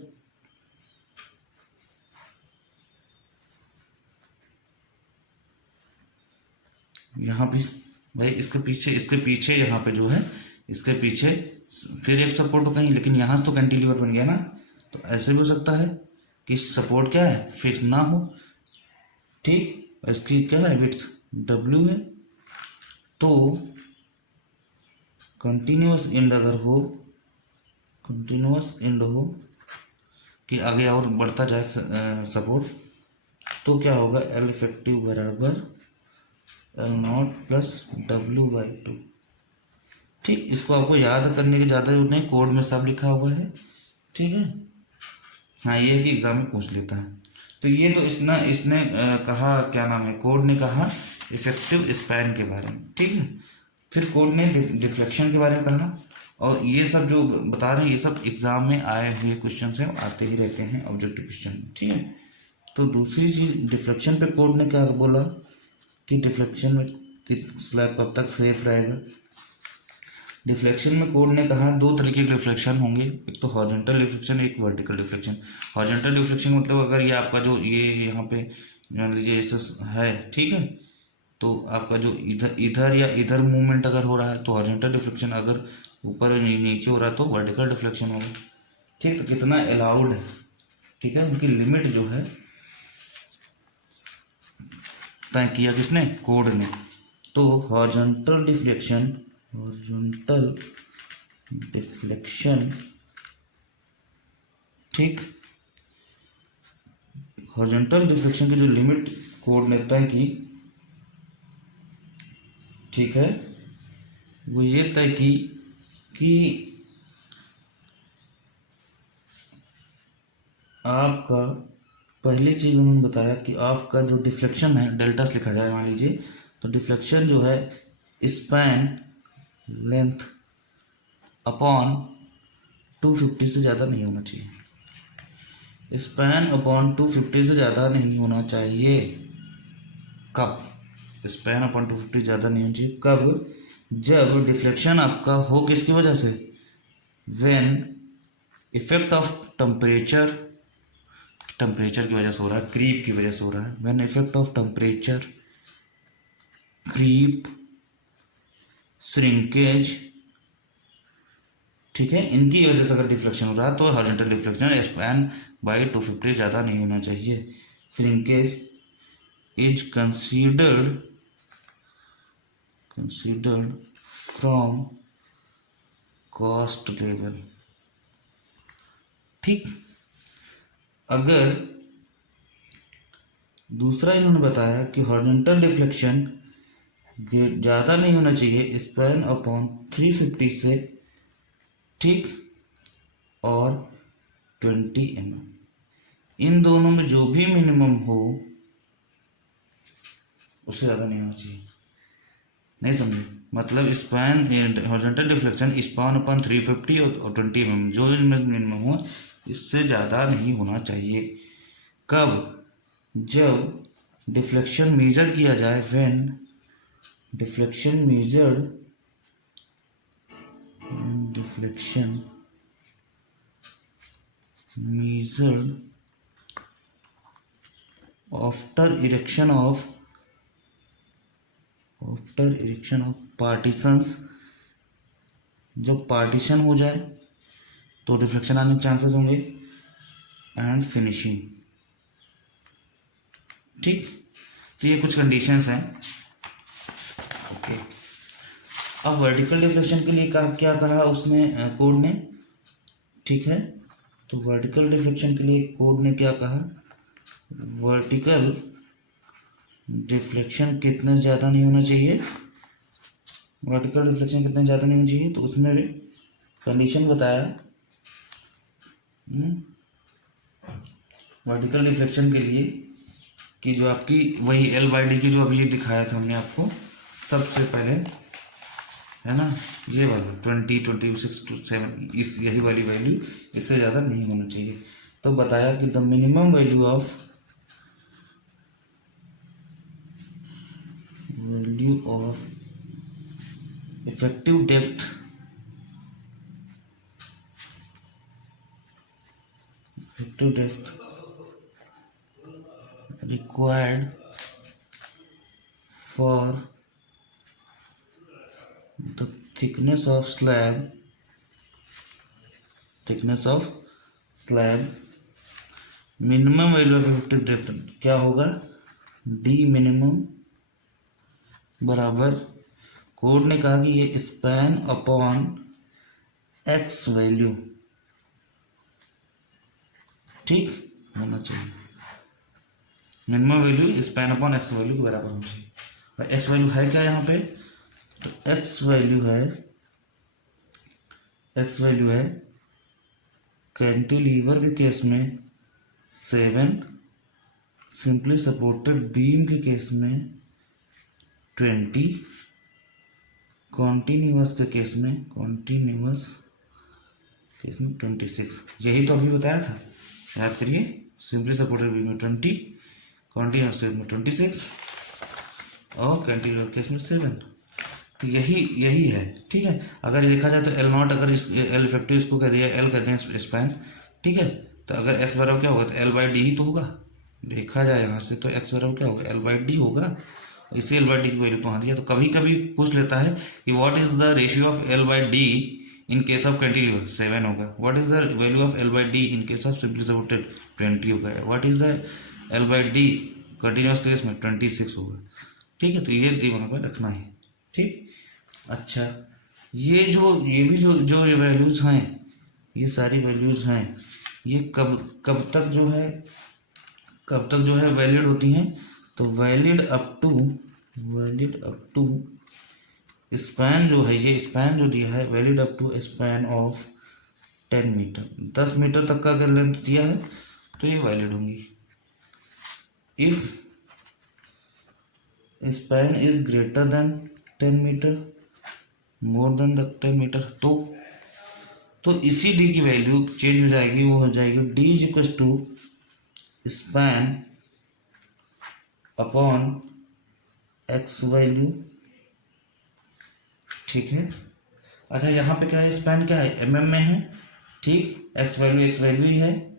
यहाँ भी भाई इसके पीछे यहाँ पे जो है इसके पीछे फिर एक सपोर्ट हो कहीं, लेकिन यहाँ से तो कैंटिलीवर बन गया ना। तो ऐसे भी हो सकता है कि सपोर्ट क्या है, फिक्स ना हो, ठीक। इसकी क्या है, विड्थ डब्ल्यू है। तो कंटिन्यूअस एंड अगर हो, कंटिन्यूअस एंड हो कि आगे और बढ़ता जाए सपोर्ट, तो क्या होगा, एल इफेक्टिव बराबर L not plus W by two, ठीक। इसको आपको याद करने की ज़्यादा जरूरत नहीं, कोड में सब लिखा हुआ है, ठीक है। हाँ, ये है कि एग्जाम में पूछ लेता है। तो ये तो इसने कहा, क्या नाम है, कोड ने कहा इफेक्टिव स्पैन के बारे में, ठीक है। फिर कोड ने डिफ्लेक्शन के बारे में कहा, और ये सब जो बता रहे हैं ये सब एग्जाम में आए हुए क्वेश्चन हैं, आते ही रहते हैं ऑब्जेक्टिव क्वेश्चन, ठीक है। तो दूसरी चीज डिफ्लेक्शन पे कोड ने क्या बोला कि डिफ्लेक्शन में स्लैब कब तक सेफ रहेगा। डिफ्लेक्शन में कोड ने कहा दो तरीके के डिफ्लेक्शन होंगे, एक तो हॉरिजॉन्टल डिफ्लेक्शन, एक वर्टिकल डिफ्लेक्शन। हॉरिजॉन्टल डिफ्लेक्शन मतलब अगर ये आपका जो ये यहाँ पे मान लीजिए ऐसा है, ठीक है, तो आपका जो इधर या इधर मूवमेंट अगर हो रहा है तो हॉरिजॉन्टल डिफ्लेक्शन, अगर ऊपर नीचे हो रहा है तो वर्टिकल डिफ्लेक्शन होगा, ठीक। तो कितना अलाउड है, ठीक है, उनकी लिमिट जो है तय किया किसने, कोड ने। तो हॉरिजॉन्टल डिफ्लेक्शन ठीक, हॉरिजॉन्टल डिफ्लेक्शन की जो लिमिट कोड ने तय की, ठीक है, वो ये तय की कि आपका पहली चीज उन्होंने बताया कि आपका जो डिफ्लेक्शन है, डेल्टा से लिखा जाए मान लीजिए, तो डिफ्लेक्शन जो है स्पैन लेंथ अपॉन 250 से ज़्यादा नहीं होना चाहिए। स्पैन अपॉन 250 से ज़्यादा नहीं होना चाहिए। कब स्पैन अपॉन 250 ज़्यादा नहीं होना चाहिए, कब, जब डिफ्लेक्शन आपका हो किसकी वजह से, व्हेन इफेक्ट ऑफ टेम्परेचर की वजह से हो रहा है, क्रीप की वजह से हो रहा है, when effect of temperature, creep, shrinkage, ठीक है, इनकी वजह से अगर डिफ्लेक्शन हो रहा है तो हॉरिजॉन्टल डिफ्लेक्शन स्पैन बाई 250 ज़्यादा नहीं होना चाहिए। Shrinkage is considered from cost level, ठीक। अगर दूसरा इन्होंने बताया कि हॉरिजॉन्टल डिफ्लेक्शन ज़्यादा नहीं होना चाहिए स्पैन अपॉन 350 से, ठीक, और 20 mm, इन दोनों में जो भी मिनिमम हो उससे ज़्यादा नहीं होना चाहिए। नहीं समझे, मतलब span horizontal deflection span upon 350 और 20 mm जो मिनिमम हो इससे ज़्यादा नहीं होना चाहिए। कब, जब डिफ्लेक्शन मेजर किया जाए, when deflection measured after erection of partitions, जब पार्टीशन हो जाए तो डिफ्लेक्शन आने के चांसेस होंगे, एंड फिनिशिंग, ठीक। तो ये कुछ कंडीशंस हैं, ओके। अब वर्टिकल डिफ्लेक्शन के लिए क्या कहा उसमें कोड ने, ठीक है। तो वर्टिकल डिफ्लेक्शन के लिए कोड ने क्या कहा, वर्टिकल डिफ्लेक्शन कितने ज़्यादा नहीं होना चाहिए, वर्टिकल डिफ्लेक्शन कितने ज़्यादा नहीं होना चाहिए, तो उसमें कंडीशन बताया। वर्टिकल डिफ्लेक्शन के लिए कि जो आपकी वही L/D की जो अभी ये दिखाया था हमने आपको सबसे पहले, है ना, ये वाला 20, 26 to 7, इस यही वाली वैल्यू, इससे ज़्यादा नहीं होना चाहिए। तो बताया कि the minimum value of effective depth required for the thickness of slab minimum value of effective depth क्या होगा, d minimum बराबर, कोड ने कहा कि ये स्पैन अपॉन x वैल्यू, ठीक होना चाहिए। Minimum value span upon X value के बराबर होनी चाहिए। और एक्स वैल्यू है क्या यहाँ पे, तो एक्स वैल्यू है कैंटिलीवर के केस में 7, सिंपली सपोर्टेड बीम के केस में 20, कॉन्टिन्यूअस के केस में 26। यही तो अभी बताया था, याद करिए। सिंपली सपोर्टेड बीम में 20, कॉन्टिन्यूअस केस में 26 और कैंटिलीवर केस में 7। तो यही है, ठीक है। अगर देखा जाए तो L0, अगर इस L इफेक्टिव इसको कह दिया, L कहते हैं स्पैन, ठीक है। तो अगर x बराबर क्या होगा, तो L/D ही तो होगा। देखा जाए यहाँ से तो x बराबर क्या होगा, L/D होगा। इसी L/D की वैल्यू पहुँच दिया। तो कभी कभी पूछ लेता है कि what is the ratio of L/D in case of cantilever, 7 होगा। What is the value of L/D in case of simply supported, 20 होगा। What is the L/D continuous case में, 26 होगा, ठीक है। तो ये दिमाग में रखना है, ठीक। अच्छा, ये भी जो वैल्यूज हैं, ये सारी वैल्यूज हैं, ये कब तक जो है वैलिड होती हैं, तो वैलिड अप टू स्पैन जो है, ये स्पैन जो दिया है valid up to span of 10 metre, 10 metre तक का अगर लेंथ दिया है तो ये वैलिड होंगी। If span is greater than 10 metre, more than 10 metre, तो इसी डी की वैल्यू चेंज हो जाएगी, वो हो जाएगी D is equal to span upon X value, ठीक है। अच्छा, यहाँ पे क्या है, स्पैन क्या है, mm में है, ठीक। एक्स वैल्यू ही है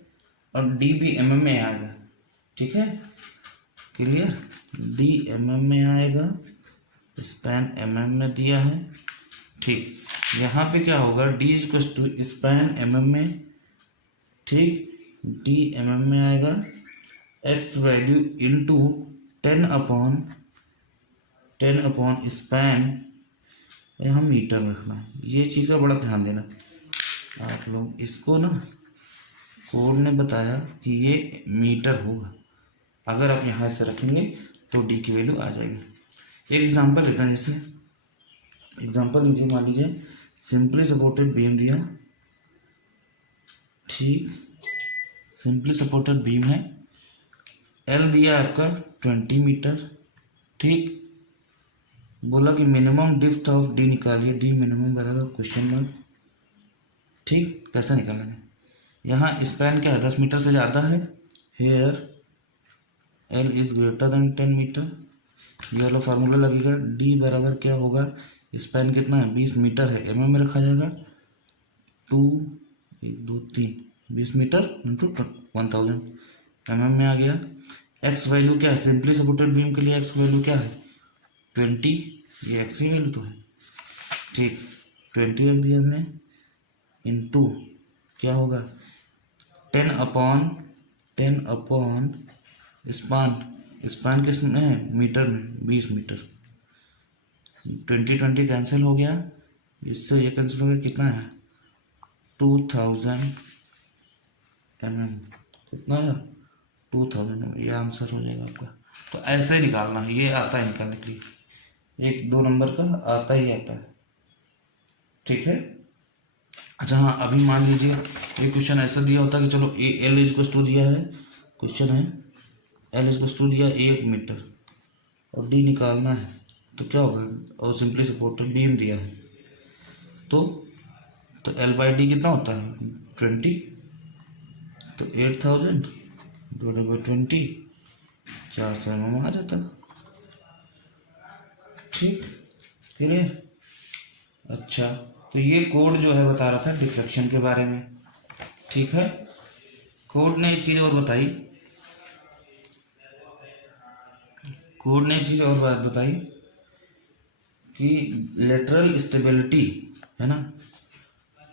और डी भी mm में आएगा, ठीक है, क्लियर। डी mm में आएगा, स्पैन mm में दिया है, ठीक। यहाँ पे क्या होगा, D equal to span mm में, ठीक, डी mm में आएगा, X value into 10 upon span, यहाँ मीटर में रखना है। ये चीज़ का बड़ा ध्यान देना आप लोग, इसको ना कोड ने बताया कि ये मीटर होगा। अगर आप यहाँ से रखेंगे तो डी की वैल्यू आ जाएगी। एक एग्जांपल लेते हैं, जैसे एग्जांपल लीजिए, मान लीजिए सिंपली सपोर्टेड बीम दिया, ठीक, सिंपली सपोर्टेड बीम है, एल दिया आपका 20 मीटर, ठीक। बोला कि मिनिमम डेप्थ ऑफ डी निकालिए, डी मिनिमम बराबर क्वेश्चन मार्क, ठीक। कैसा निकालेंगे, यहाँ स्पैन क्या है, 10 मीटर से ज़्यादा है, here L is greater than 10 metre, ये वाला फार्मूला लगेगा। डी बराबर क्या होगा, स्पैन कितना है, 20 मीटर है, एम में रखा जाएगा, 20 मीटर इंटू 1000 में आ गया। एक्स वैल्यू क्या है, सिंपली सपोर्टेड बीम के लिए एक्स वैल्यू क्या है, 20, ये एक्स की वैल्यू तो है, ठीक, 20 रख दिया हमने, इंटू क्या होगा, 10 अपॉन स्पान किस में है, मीटर में, 20 मीटर, 20 कैंसिल हो गया, इससे ये कैंसिल हो गया, कितना है 2000 mm, कितना है 2000 mm, ये आंसर हो जाएगा आपका। तो ऐसे निकालना है, ये आता है निकालने के लिए, 1-2 नंबर का आता ही आता है, ठीक है। अच्छा हाँ, अभी मान लीजिए ये क्वेश्चन ऐसा दिया होता है कि चलो एल इज टू दिया है, क्वेश्चन है एल इक्वल्स टू दिया 8 मीटर और डी निकालना है तो क्या होगा, और सिंपली सपोर्टेड बीम दिया है तो एल बाई डी कितना होता है 20, तो 8000 डिवाइडेड बाई 20 400 mm आ जाता है। ठीक, क्लियर। अच्छा, तो ये कोड जो है बता रहा था डिफ्लेक्शन के बारे में। ठीक है, कोड ने एक चीज़ और बताई, कोड ने एक चीज़ और बात बताई कि लेटरल स्टेबिलिटी है ना,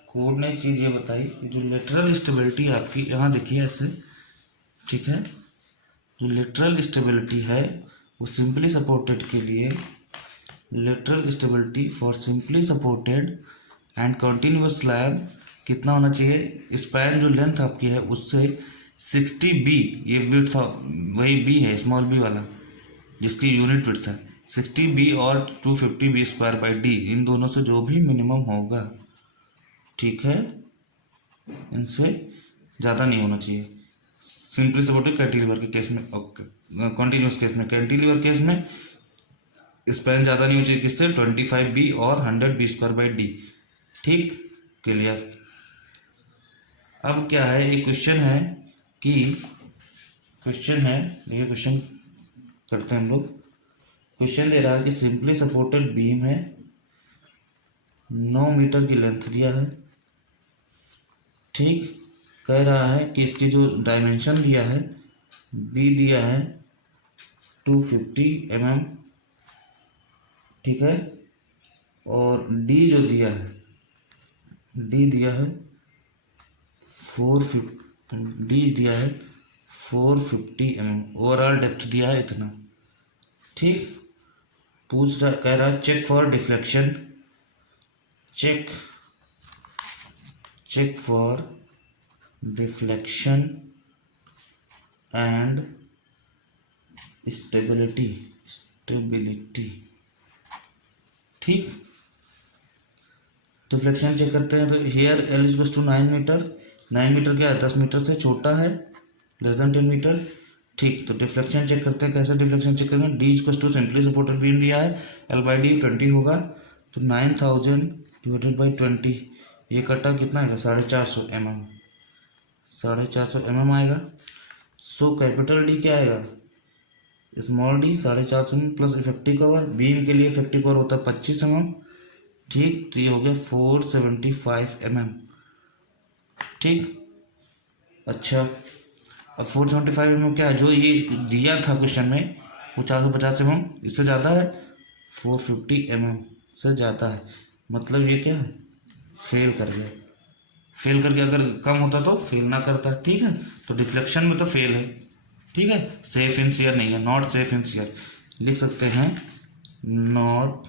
कोड ने एक चीज़ ये बताई कि जो लेटरल स्टेबिलिटी आपकी यहाँ देखिए ऐसे, ठीक है, जो लेटरल स्टेबिलिटी है वो सिंपली सपोर्टेड के लिए, lateral stability for simply supported and continuous slab कितना होना चाहिए, स्पैन जो लेंथ आपकी है उससे 60 बी, ये विड्थ वही बी है स्मॉल बी वाला जिसकी यूनिट विड्थ है 60 बी और 250 बी स्क्वायर बाई डी, इन दोनों से जो भी मिनिमम होगा, ठीक है, इनसे ज़्यादा नहीं होना चाहिए सिंपली सपोर्टेड कैंटिलीवर के केस में। कॉन्टिन्यूस केस में, कैंटिलीवर केस में स्पैन ज़्यादा नहीं होना चाहिए किससे, 25 बी और 100 बी स्क्वायर बाई डी। ठीक, क्लियर। अब क्या है, एक क्वेश्चन है कि क्वेश्चन है, ये क्वेश्चन करते हैं हम लोग। क्वेश्चन दे रहा है कि सिंपली सपोर्टेड बीम है, 9 मीटर की लेंथ दिया है। ठीक, कह रहा है कि इसकी जो डायमेंशन दिया है, बी दिया है 250 mm, ठीक है, और डी जो दिया है, डी दिया है 450 mm, ओवरऑल डेप्थ दिया है इतना। ठीक, पूछ रहा, कह रहा है check for deflection, check for deflection and stability, ठीक, डिफ्लेक्शन चेक करते हैं तो here L is to 9 metre, 9 metre क्या है, 10 मीटर से छोटा है, लेस देन 10 मीटर। ठीक, तो डिफ्लेक्शन चेक करते हैं, कैसे डिफ्लेक्शन चेक करेंगे, D is to simply supported beam दिया है, एल बाई डी 20 होगा, तो 9000 डिवाइडेड बाई 20, ये कटा कितना आएगा 450 mm, 450 mm आएगा। सो कैपिटल डी क्या आएगा, small D 450 mm plus effective cover, beam के लिए इफेक्टिव कवर होता है 25 mm। ठीक, तो ये हो गया 475 mm। ठीक, अच्छा, अब 475 mm क्या है, जो ये दिया था क्वेश्चन में वो 450 mm, इससे ज़्यादा है, 450 mm से ज़्यादा है, मतलब ये क्या है, फेल कर गया। फेल करके अगर कम होता तो फेल ना करता। ठीक है, तो डिफ्लेक्शन में तो फेल है। ठीक है, सेफ इन शेयर नहीं है, नॉट सेफ इन शेयर लिख सकते हैं, not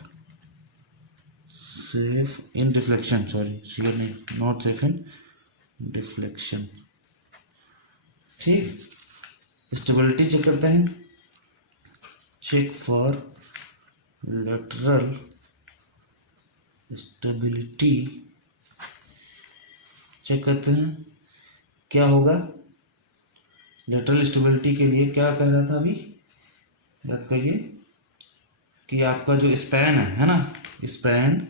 safe in deflection, sorry shear नहीं, नॉट सेफ इन डिफ्लेक्शन। ठीक, स्टेबिलिटी चेक करते हैं, check for lateral stability check करते हैं, क्या होगा लेटरल स्टेबिलिटी के लिए, क्या कह रहा था अभी, याद करिए कि आपका जो स्पैन है ना, स्पैन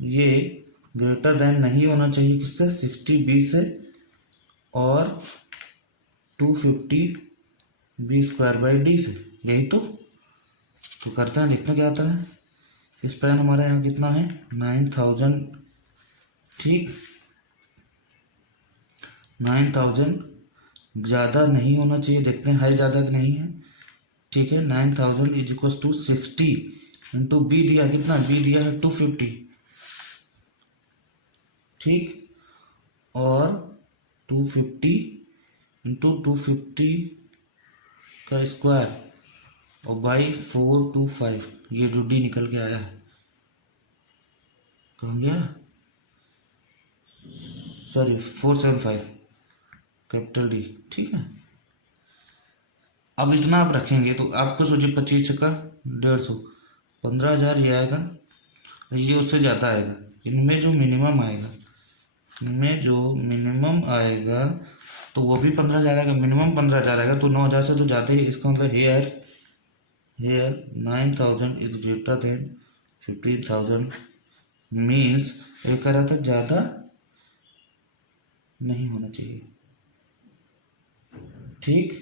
ये ग्रेटर देन नहीं होना चाहिए किससे, 60 बी से और 250 बी स्क्वायर बाई डी से, यही तो करते हैं, देखते हैं क्या आता है। स्पैन हमारे यहाँ कितना है 9000, ठीक, 9000 ज़्यादा नहीं होना चाहिए, देखते हैं है ज़्यादा कि नहीं है। ठीक है, 9000 is equal to 60 into B दिया कितना, बी दिया है 250, ठीक, और 250 इंटू 250 का स्क्वायर और बाई 425, ये जो डी निकल के आया है, कहाँ गया, सॉरी 475 कैपिटल डी। ठीक है, अब इतना आप रखेंगे तो आपको सोचिए 25 का 150, 15,000 ये आएगा, ये उससे ज़्यादा आएगा, इनमें जो मिनिमम आएगा में जो मिनिमम आएगा तो वो भी 15,000 आएगा, मिनिमम 15,000 आएगा, तो 9,000 से तो ज़्यादा ही, इसका मतलब here 9,000 is greater than 15,000 means ये कह रहा था ज़्यादा नहीं होना चाहिए। ठीक,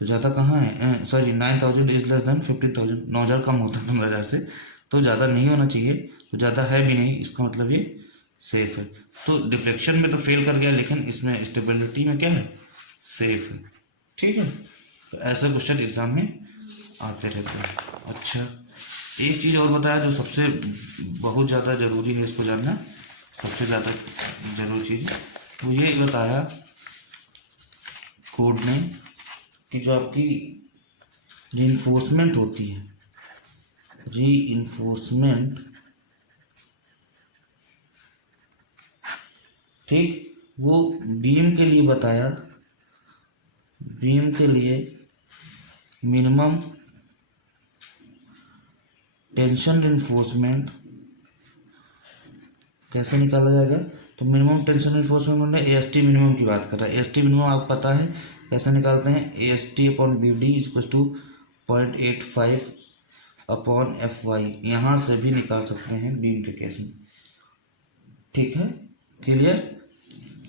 तो ज़्यादा कहाँ है, सॉरी 9,000 इज लेस देन 15,000, 9,000 कम होता है 15,000 से, तो ज़्यादा नहीं होना चाहिए, तो ज़्यादा है भी नहीं, इसका मतलब ये सेफ है। तो डिफ्लेक्शन में तो फेल कर गया, लेकिन इसमें स्टेबिलिटी में क्या है, सेफ है। ठीक है, तो ऐसे क्वेश्चन एग्जाम में आते रहते हैं। अच्छा, एक चीज़ और बताया जो सबसे बहुत ज़्यादा ज़रूरी है इसको जानना, सबसे ज़्यादा ज़रूरी चीज़ वो ये बताया कोड ने कि जो आपकी रीइंफोर्समेंट होती है, रीइंफोर्समेंट, ठीक, वो बीम के लिए बताया, बीम के लिए मिनिमम टेंशन रीइंफोर्समेंट कैसे निकाला जाएगा, तो मिनिमम टेंशन रीइंफोर्समेंट मतलब AST मिनिमम की बात कर रहा है। AST मिनिमम आपको पता है कैसे निकालते हैं, AST upon BD equal to 0.85 upon FY, यहाँ से भी निकाल सकते हैं बीम के केस में। ठीक है, क्लियर।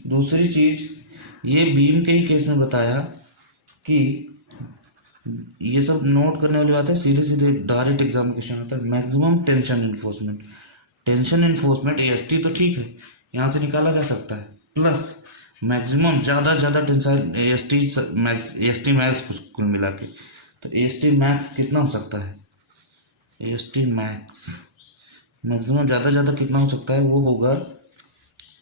दूसरी चीज़ ये बीम के ही केस में बताया कि ये सब नोट करने वाली बात है, सीधे सीधे डायरेक्ट एग्जाम में क्वेश्चन आता है। Maximum tension enforcement, tension enforcement AST तो ठीक है, यहाँ से निकाला जा सकता है, प्लस मैक्सिमम ज़्यादा ज़्यादा टेंसाइल AST मैक्स कुल मिला के, तो AST मैक्स कितना हो सकता है, AST मैक्स मैक्सिमम ज़्यादा ज़्यादा कितना हो सकता है, वो होगा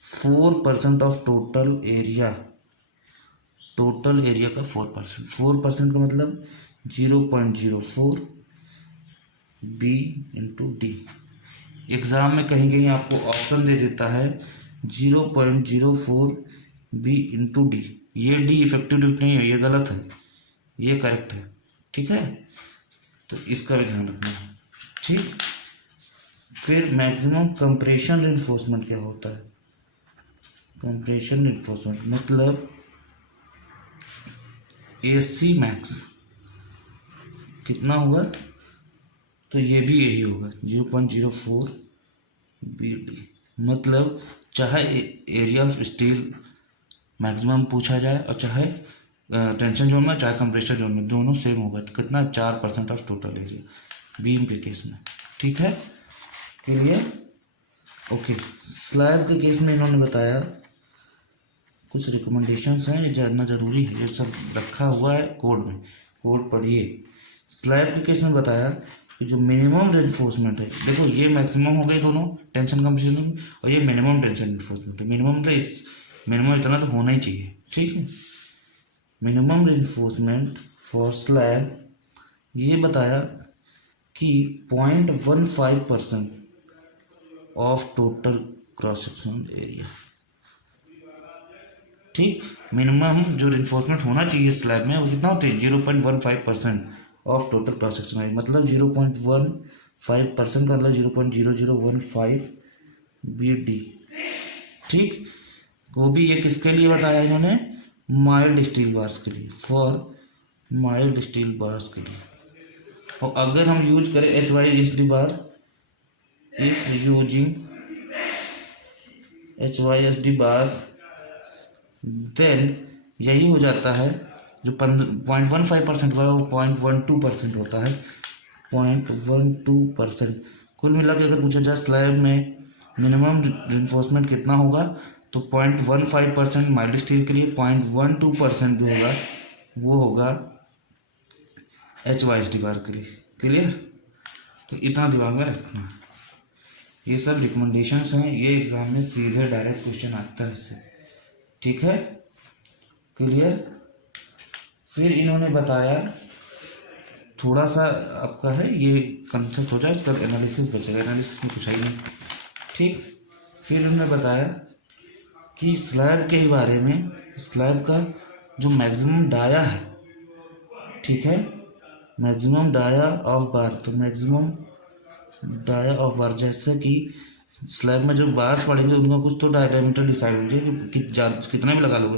4% of total area, total area का 4%, 4% का मतलब 0.04 B इंटू डी। एग्ज़ाम में कहीं कहीं आपको ऑप्शन दे देता है 0.04 B इंटू डी, ये डी इफेक्टिव ड्रिफ्ट नहीं है, ये गलत है, ये करेक्ट है। ठीक है, तो इसका भी ध्यान रखना है। ठीक, फिर मैक्सिमम कंप्रेशन रिइंफोर्समेंट क्या होता है, कंप्रेशन रिइंफोर्समेंट मतलब ASC मैक्स कितना होगा, तो ये भी यही होगा 0.04 BD, मतलब चाहे एरिया ऑफ स्टील मैक्सिमम पूछा जाए और चाहे टेंशन जोन में चाहे कंप्रेशर जोन में, दोनों सेम होगा, तो कितना 4% ऑफ टोटल एरिया बीम के केस में। ठीक है, क्लियर, ओके। स्लैब के केस में इन्होंने बताया कुछ रिकमेंडेशंस हैं, ये जानना जरूरी है, ये सब रखा हुआ है कोड में, कोड पढ़िए। स्लैब के केस में बताया कि जो मिनिमम रेनफोर्समेंट है, देखो ये मैक्सिमम हो गए दोनों टेंशन कंप्रेशन, और ये मिनिमम टेंशन रेनफोर्समेंट है। मिनिमम मतलब इस मिनिमम इतना तो होना ही चाहिए। ठीक है, मिनिमम रेनफोर्समेंट फॉर स्लैब ये बताया कि 0.15% of total cross sectional area. ठीक, मिनिमम जो रिइंफोर्समेंट होना चाहिए स्लैब में वो कितना होता है, 0.15% of total cross section area, मतलब 0.15% का मतलब 0.0015 BD। ठीक, वो भी ये किसके लिए बताया इन्होंने, माइल्ड स्टील बार्स के लिए, फॉर माइल्ड स्टील बार्स के लिए। और अगर हम यूज करें HYSD bar, if using HYSD bars then यही हो जाता है, जो 0.15% हुआ है वो 0.12% होता है, 0.12%। कुल मिला के अगर पूछा जाए स्लैब में मिनिमम रिइंफोर्समेंट कितना होगा, तो 0.15% माइल्ड स्टील के लिए, 0.12% जो होगा वो होगा HYSD बार के लिए। क्लियर, तो इतना दिमाग में रखना, ये सब रिकमेंडेशंस हैं, ये एग्जाम में सीधे डायरेक्ट क्वेश्चन आता है इससे। ठीक है, क्लियर। फिर इन्होंने बताया थोड़ा सा आपका है ये कंसेप्ट हो जाए, उसका एनालिसिस बचेगा, एनालिसिस में कुछ है ही नहीं। ठीक, फिर इन्होंने बताया कि स्लैब के ही बारे में, स्लैब का जो मैक्सिमम डाया है, ठीक है, मैक्सिमम डाया ऑफ बार, तो मैक्सिमम डाया ऑफ बार जैसे कि स्लैब में जो बार्स पड़ेंगे उनका कुछ तो डायमीटर डिसाइड हो जाए कि कितना भी लगा लोगे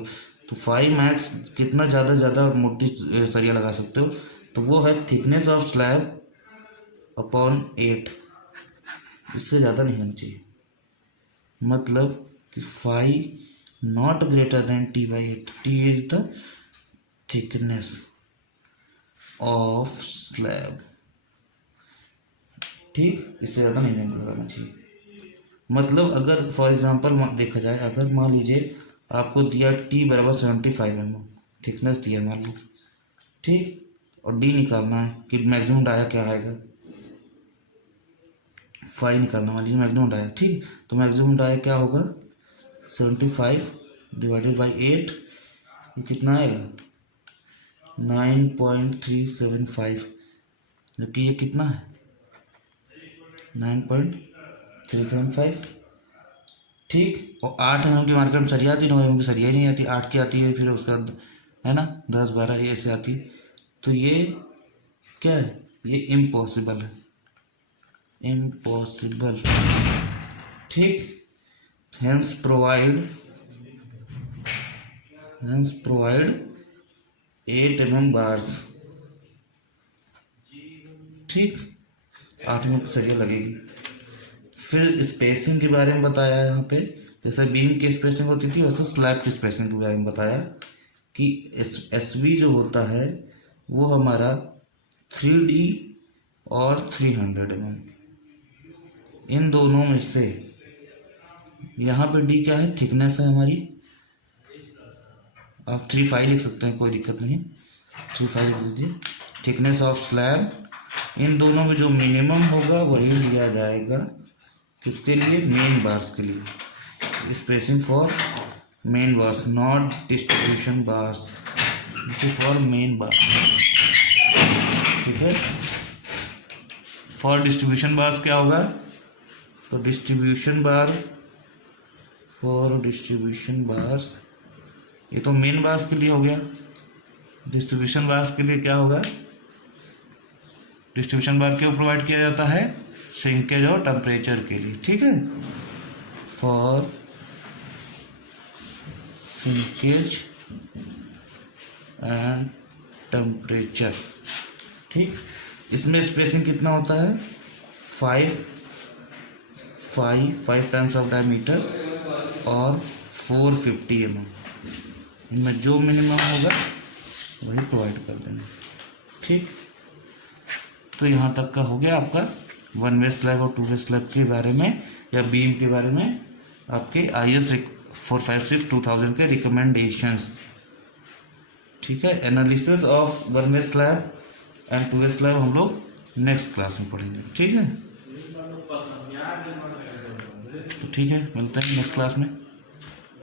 तो 5 मैक्स कितना ज़्यादा मोटी सरिया लगा सकते हो, तो वो है थिकनेस ऑफ स्लैब अपॉन 8, इससे ज़्यादा नहीं होनी चाहिए। मतलब कि 5 not greater than T/8, T is the thickness of slab, ठीक, इससे ज़्यादा नहीं लगाना चाहिए। मतलब अगर फॉर एग्जांपल देखा जाए, अगर मान लीजिए आपको दिया T बराबर 75 mm थिकनेस दिया मान लो, ठीक, और D निकालना है कि मैक्सिमम डाया क्या आएगा, 5 निकालना, मान लीजिए मैक्सिमम डाया, ठीक, तो मैक्सिमम डाया क्या होगा 75 डिवाइडेड बाई 8, कितना आएगा 9.375, जबकि ये कितना है 9.375, ठीक। और 8 mm की मार्केट में सरिया आती, 9 mm की सरिया ही नहीं आती, 8 की आती है, फिर उसके बाद है ना 10 12 ये ऐसे आती, तो ये क्या है, ये इम्पॉसिबल है, इम्पॉसिबल, ठीक। हेंस प्रोवाइड 8 mm बार्स, ठीक, 8 mm की सरिया लगेगी। फिर स्पेसिंग के बारे में बताया यहाँ पे, जैसे बीम की स्पेसिंग होती थी वैसे स्लैब की स्पेसिंग के बारे में बताया कि SV जो होता है वो हमारा 3D और 300 mm, इन दोनों में से यहाँ पे D क्या है, थिकनेस है हमारी, आप 3.5 लिख सकते हैं, कोई दिक्कत नहीं, 3.5 लिख दीजिए, थिकनेस ऑफ स्लैब, इन दोनों में जो मिनिमम होगा वही लिया जाएगा, किसके लिए, मेन बार्स के लिए, spacing for main bars, not distribution bars, this is for main bars, ठीक है। फॉर डिस्ट्रीब्यूशन बार्स क्या होगा, तो distribution bar, for distribution bars, ये तो मेन बार्स के लिए हो गया, डिस्ट्रीब्यूशन बार्स के लिए क्या होगा, डिस्ट्रीब्यूशन बार क्यों प्रोवाइड किया जाता है, श्रिंकेज और टेम्परेचर के लिए, ठीक है, फॉर श्रिंकेज एंड टेम्परेचर, ठीक। इसमें स्पेसिंग कितना होता है, 5 टाइम्स ऑफ डायमीटर और 450 mm, इनमें जो मिनिमम होगा वही प्रोवाइड कर देना, ठीक। तो यहाँ तक का हो गया आपका 1 वे स्लैब और 2 वे स्लैब के बारे में या बीम के बारे में आपके IS 456-2000 के रिकमेंडेशंस, ठीक है। Analysis of 1 way slab and 2 way slab हम लोग नेक्स्ट क्लास में पढ़ेंगे, ठीक है। तो ठीक है, मिलते हैं नेक्स्ट क्लास में।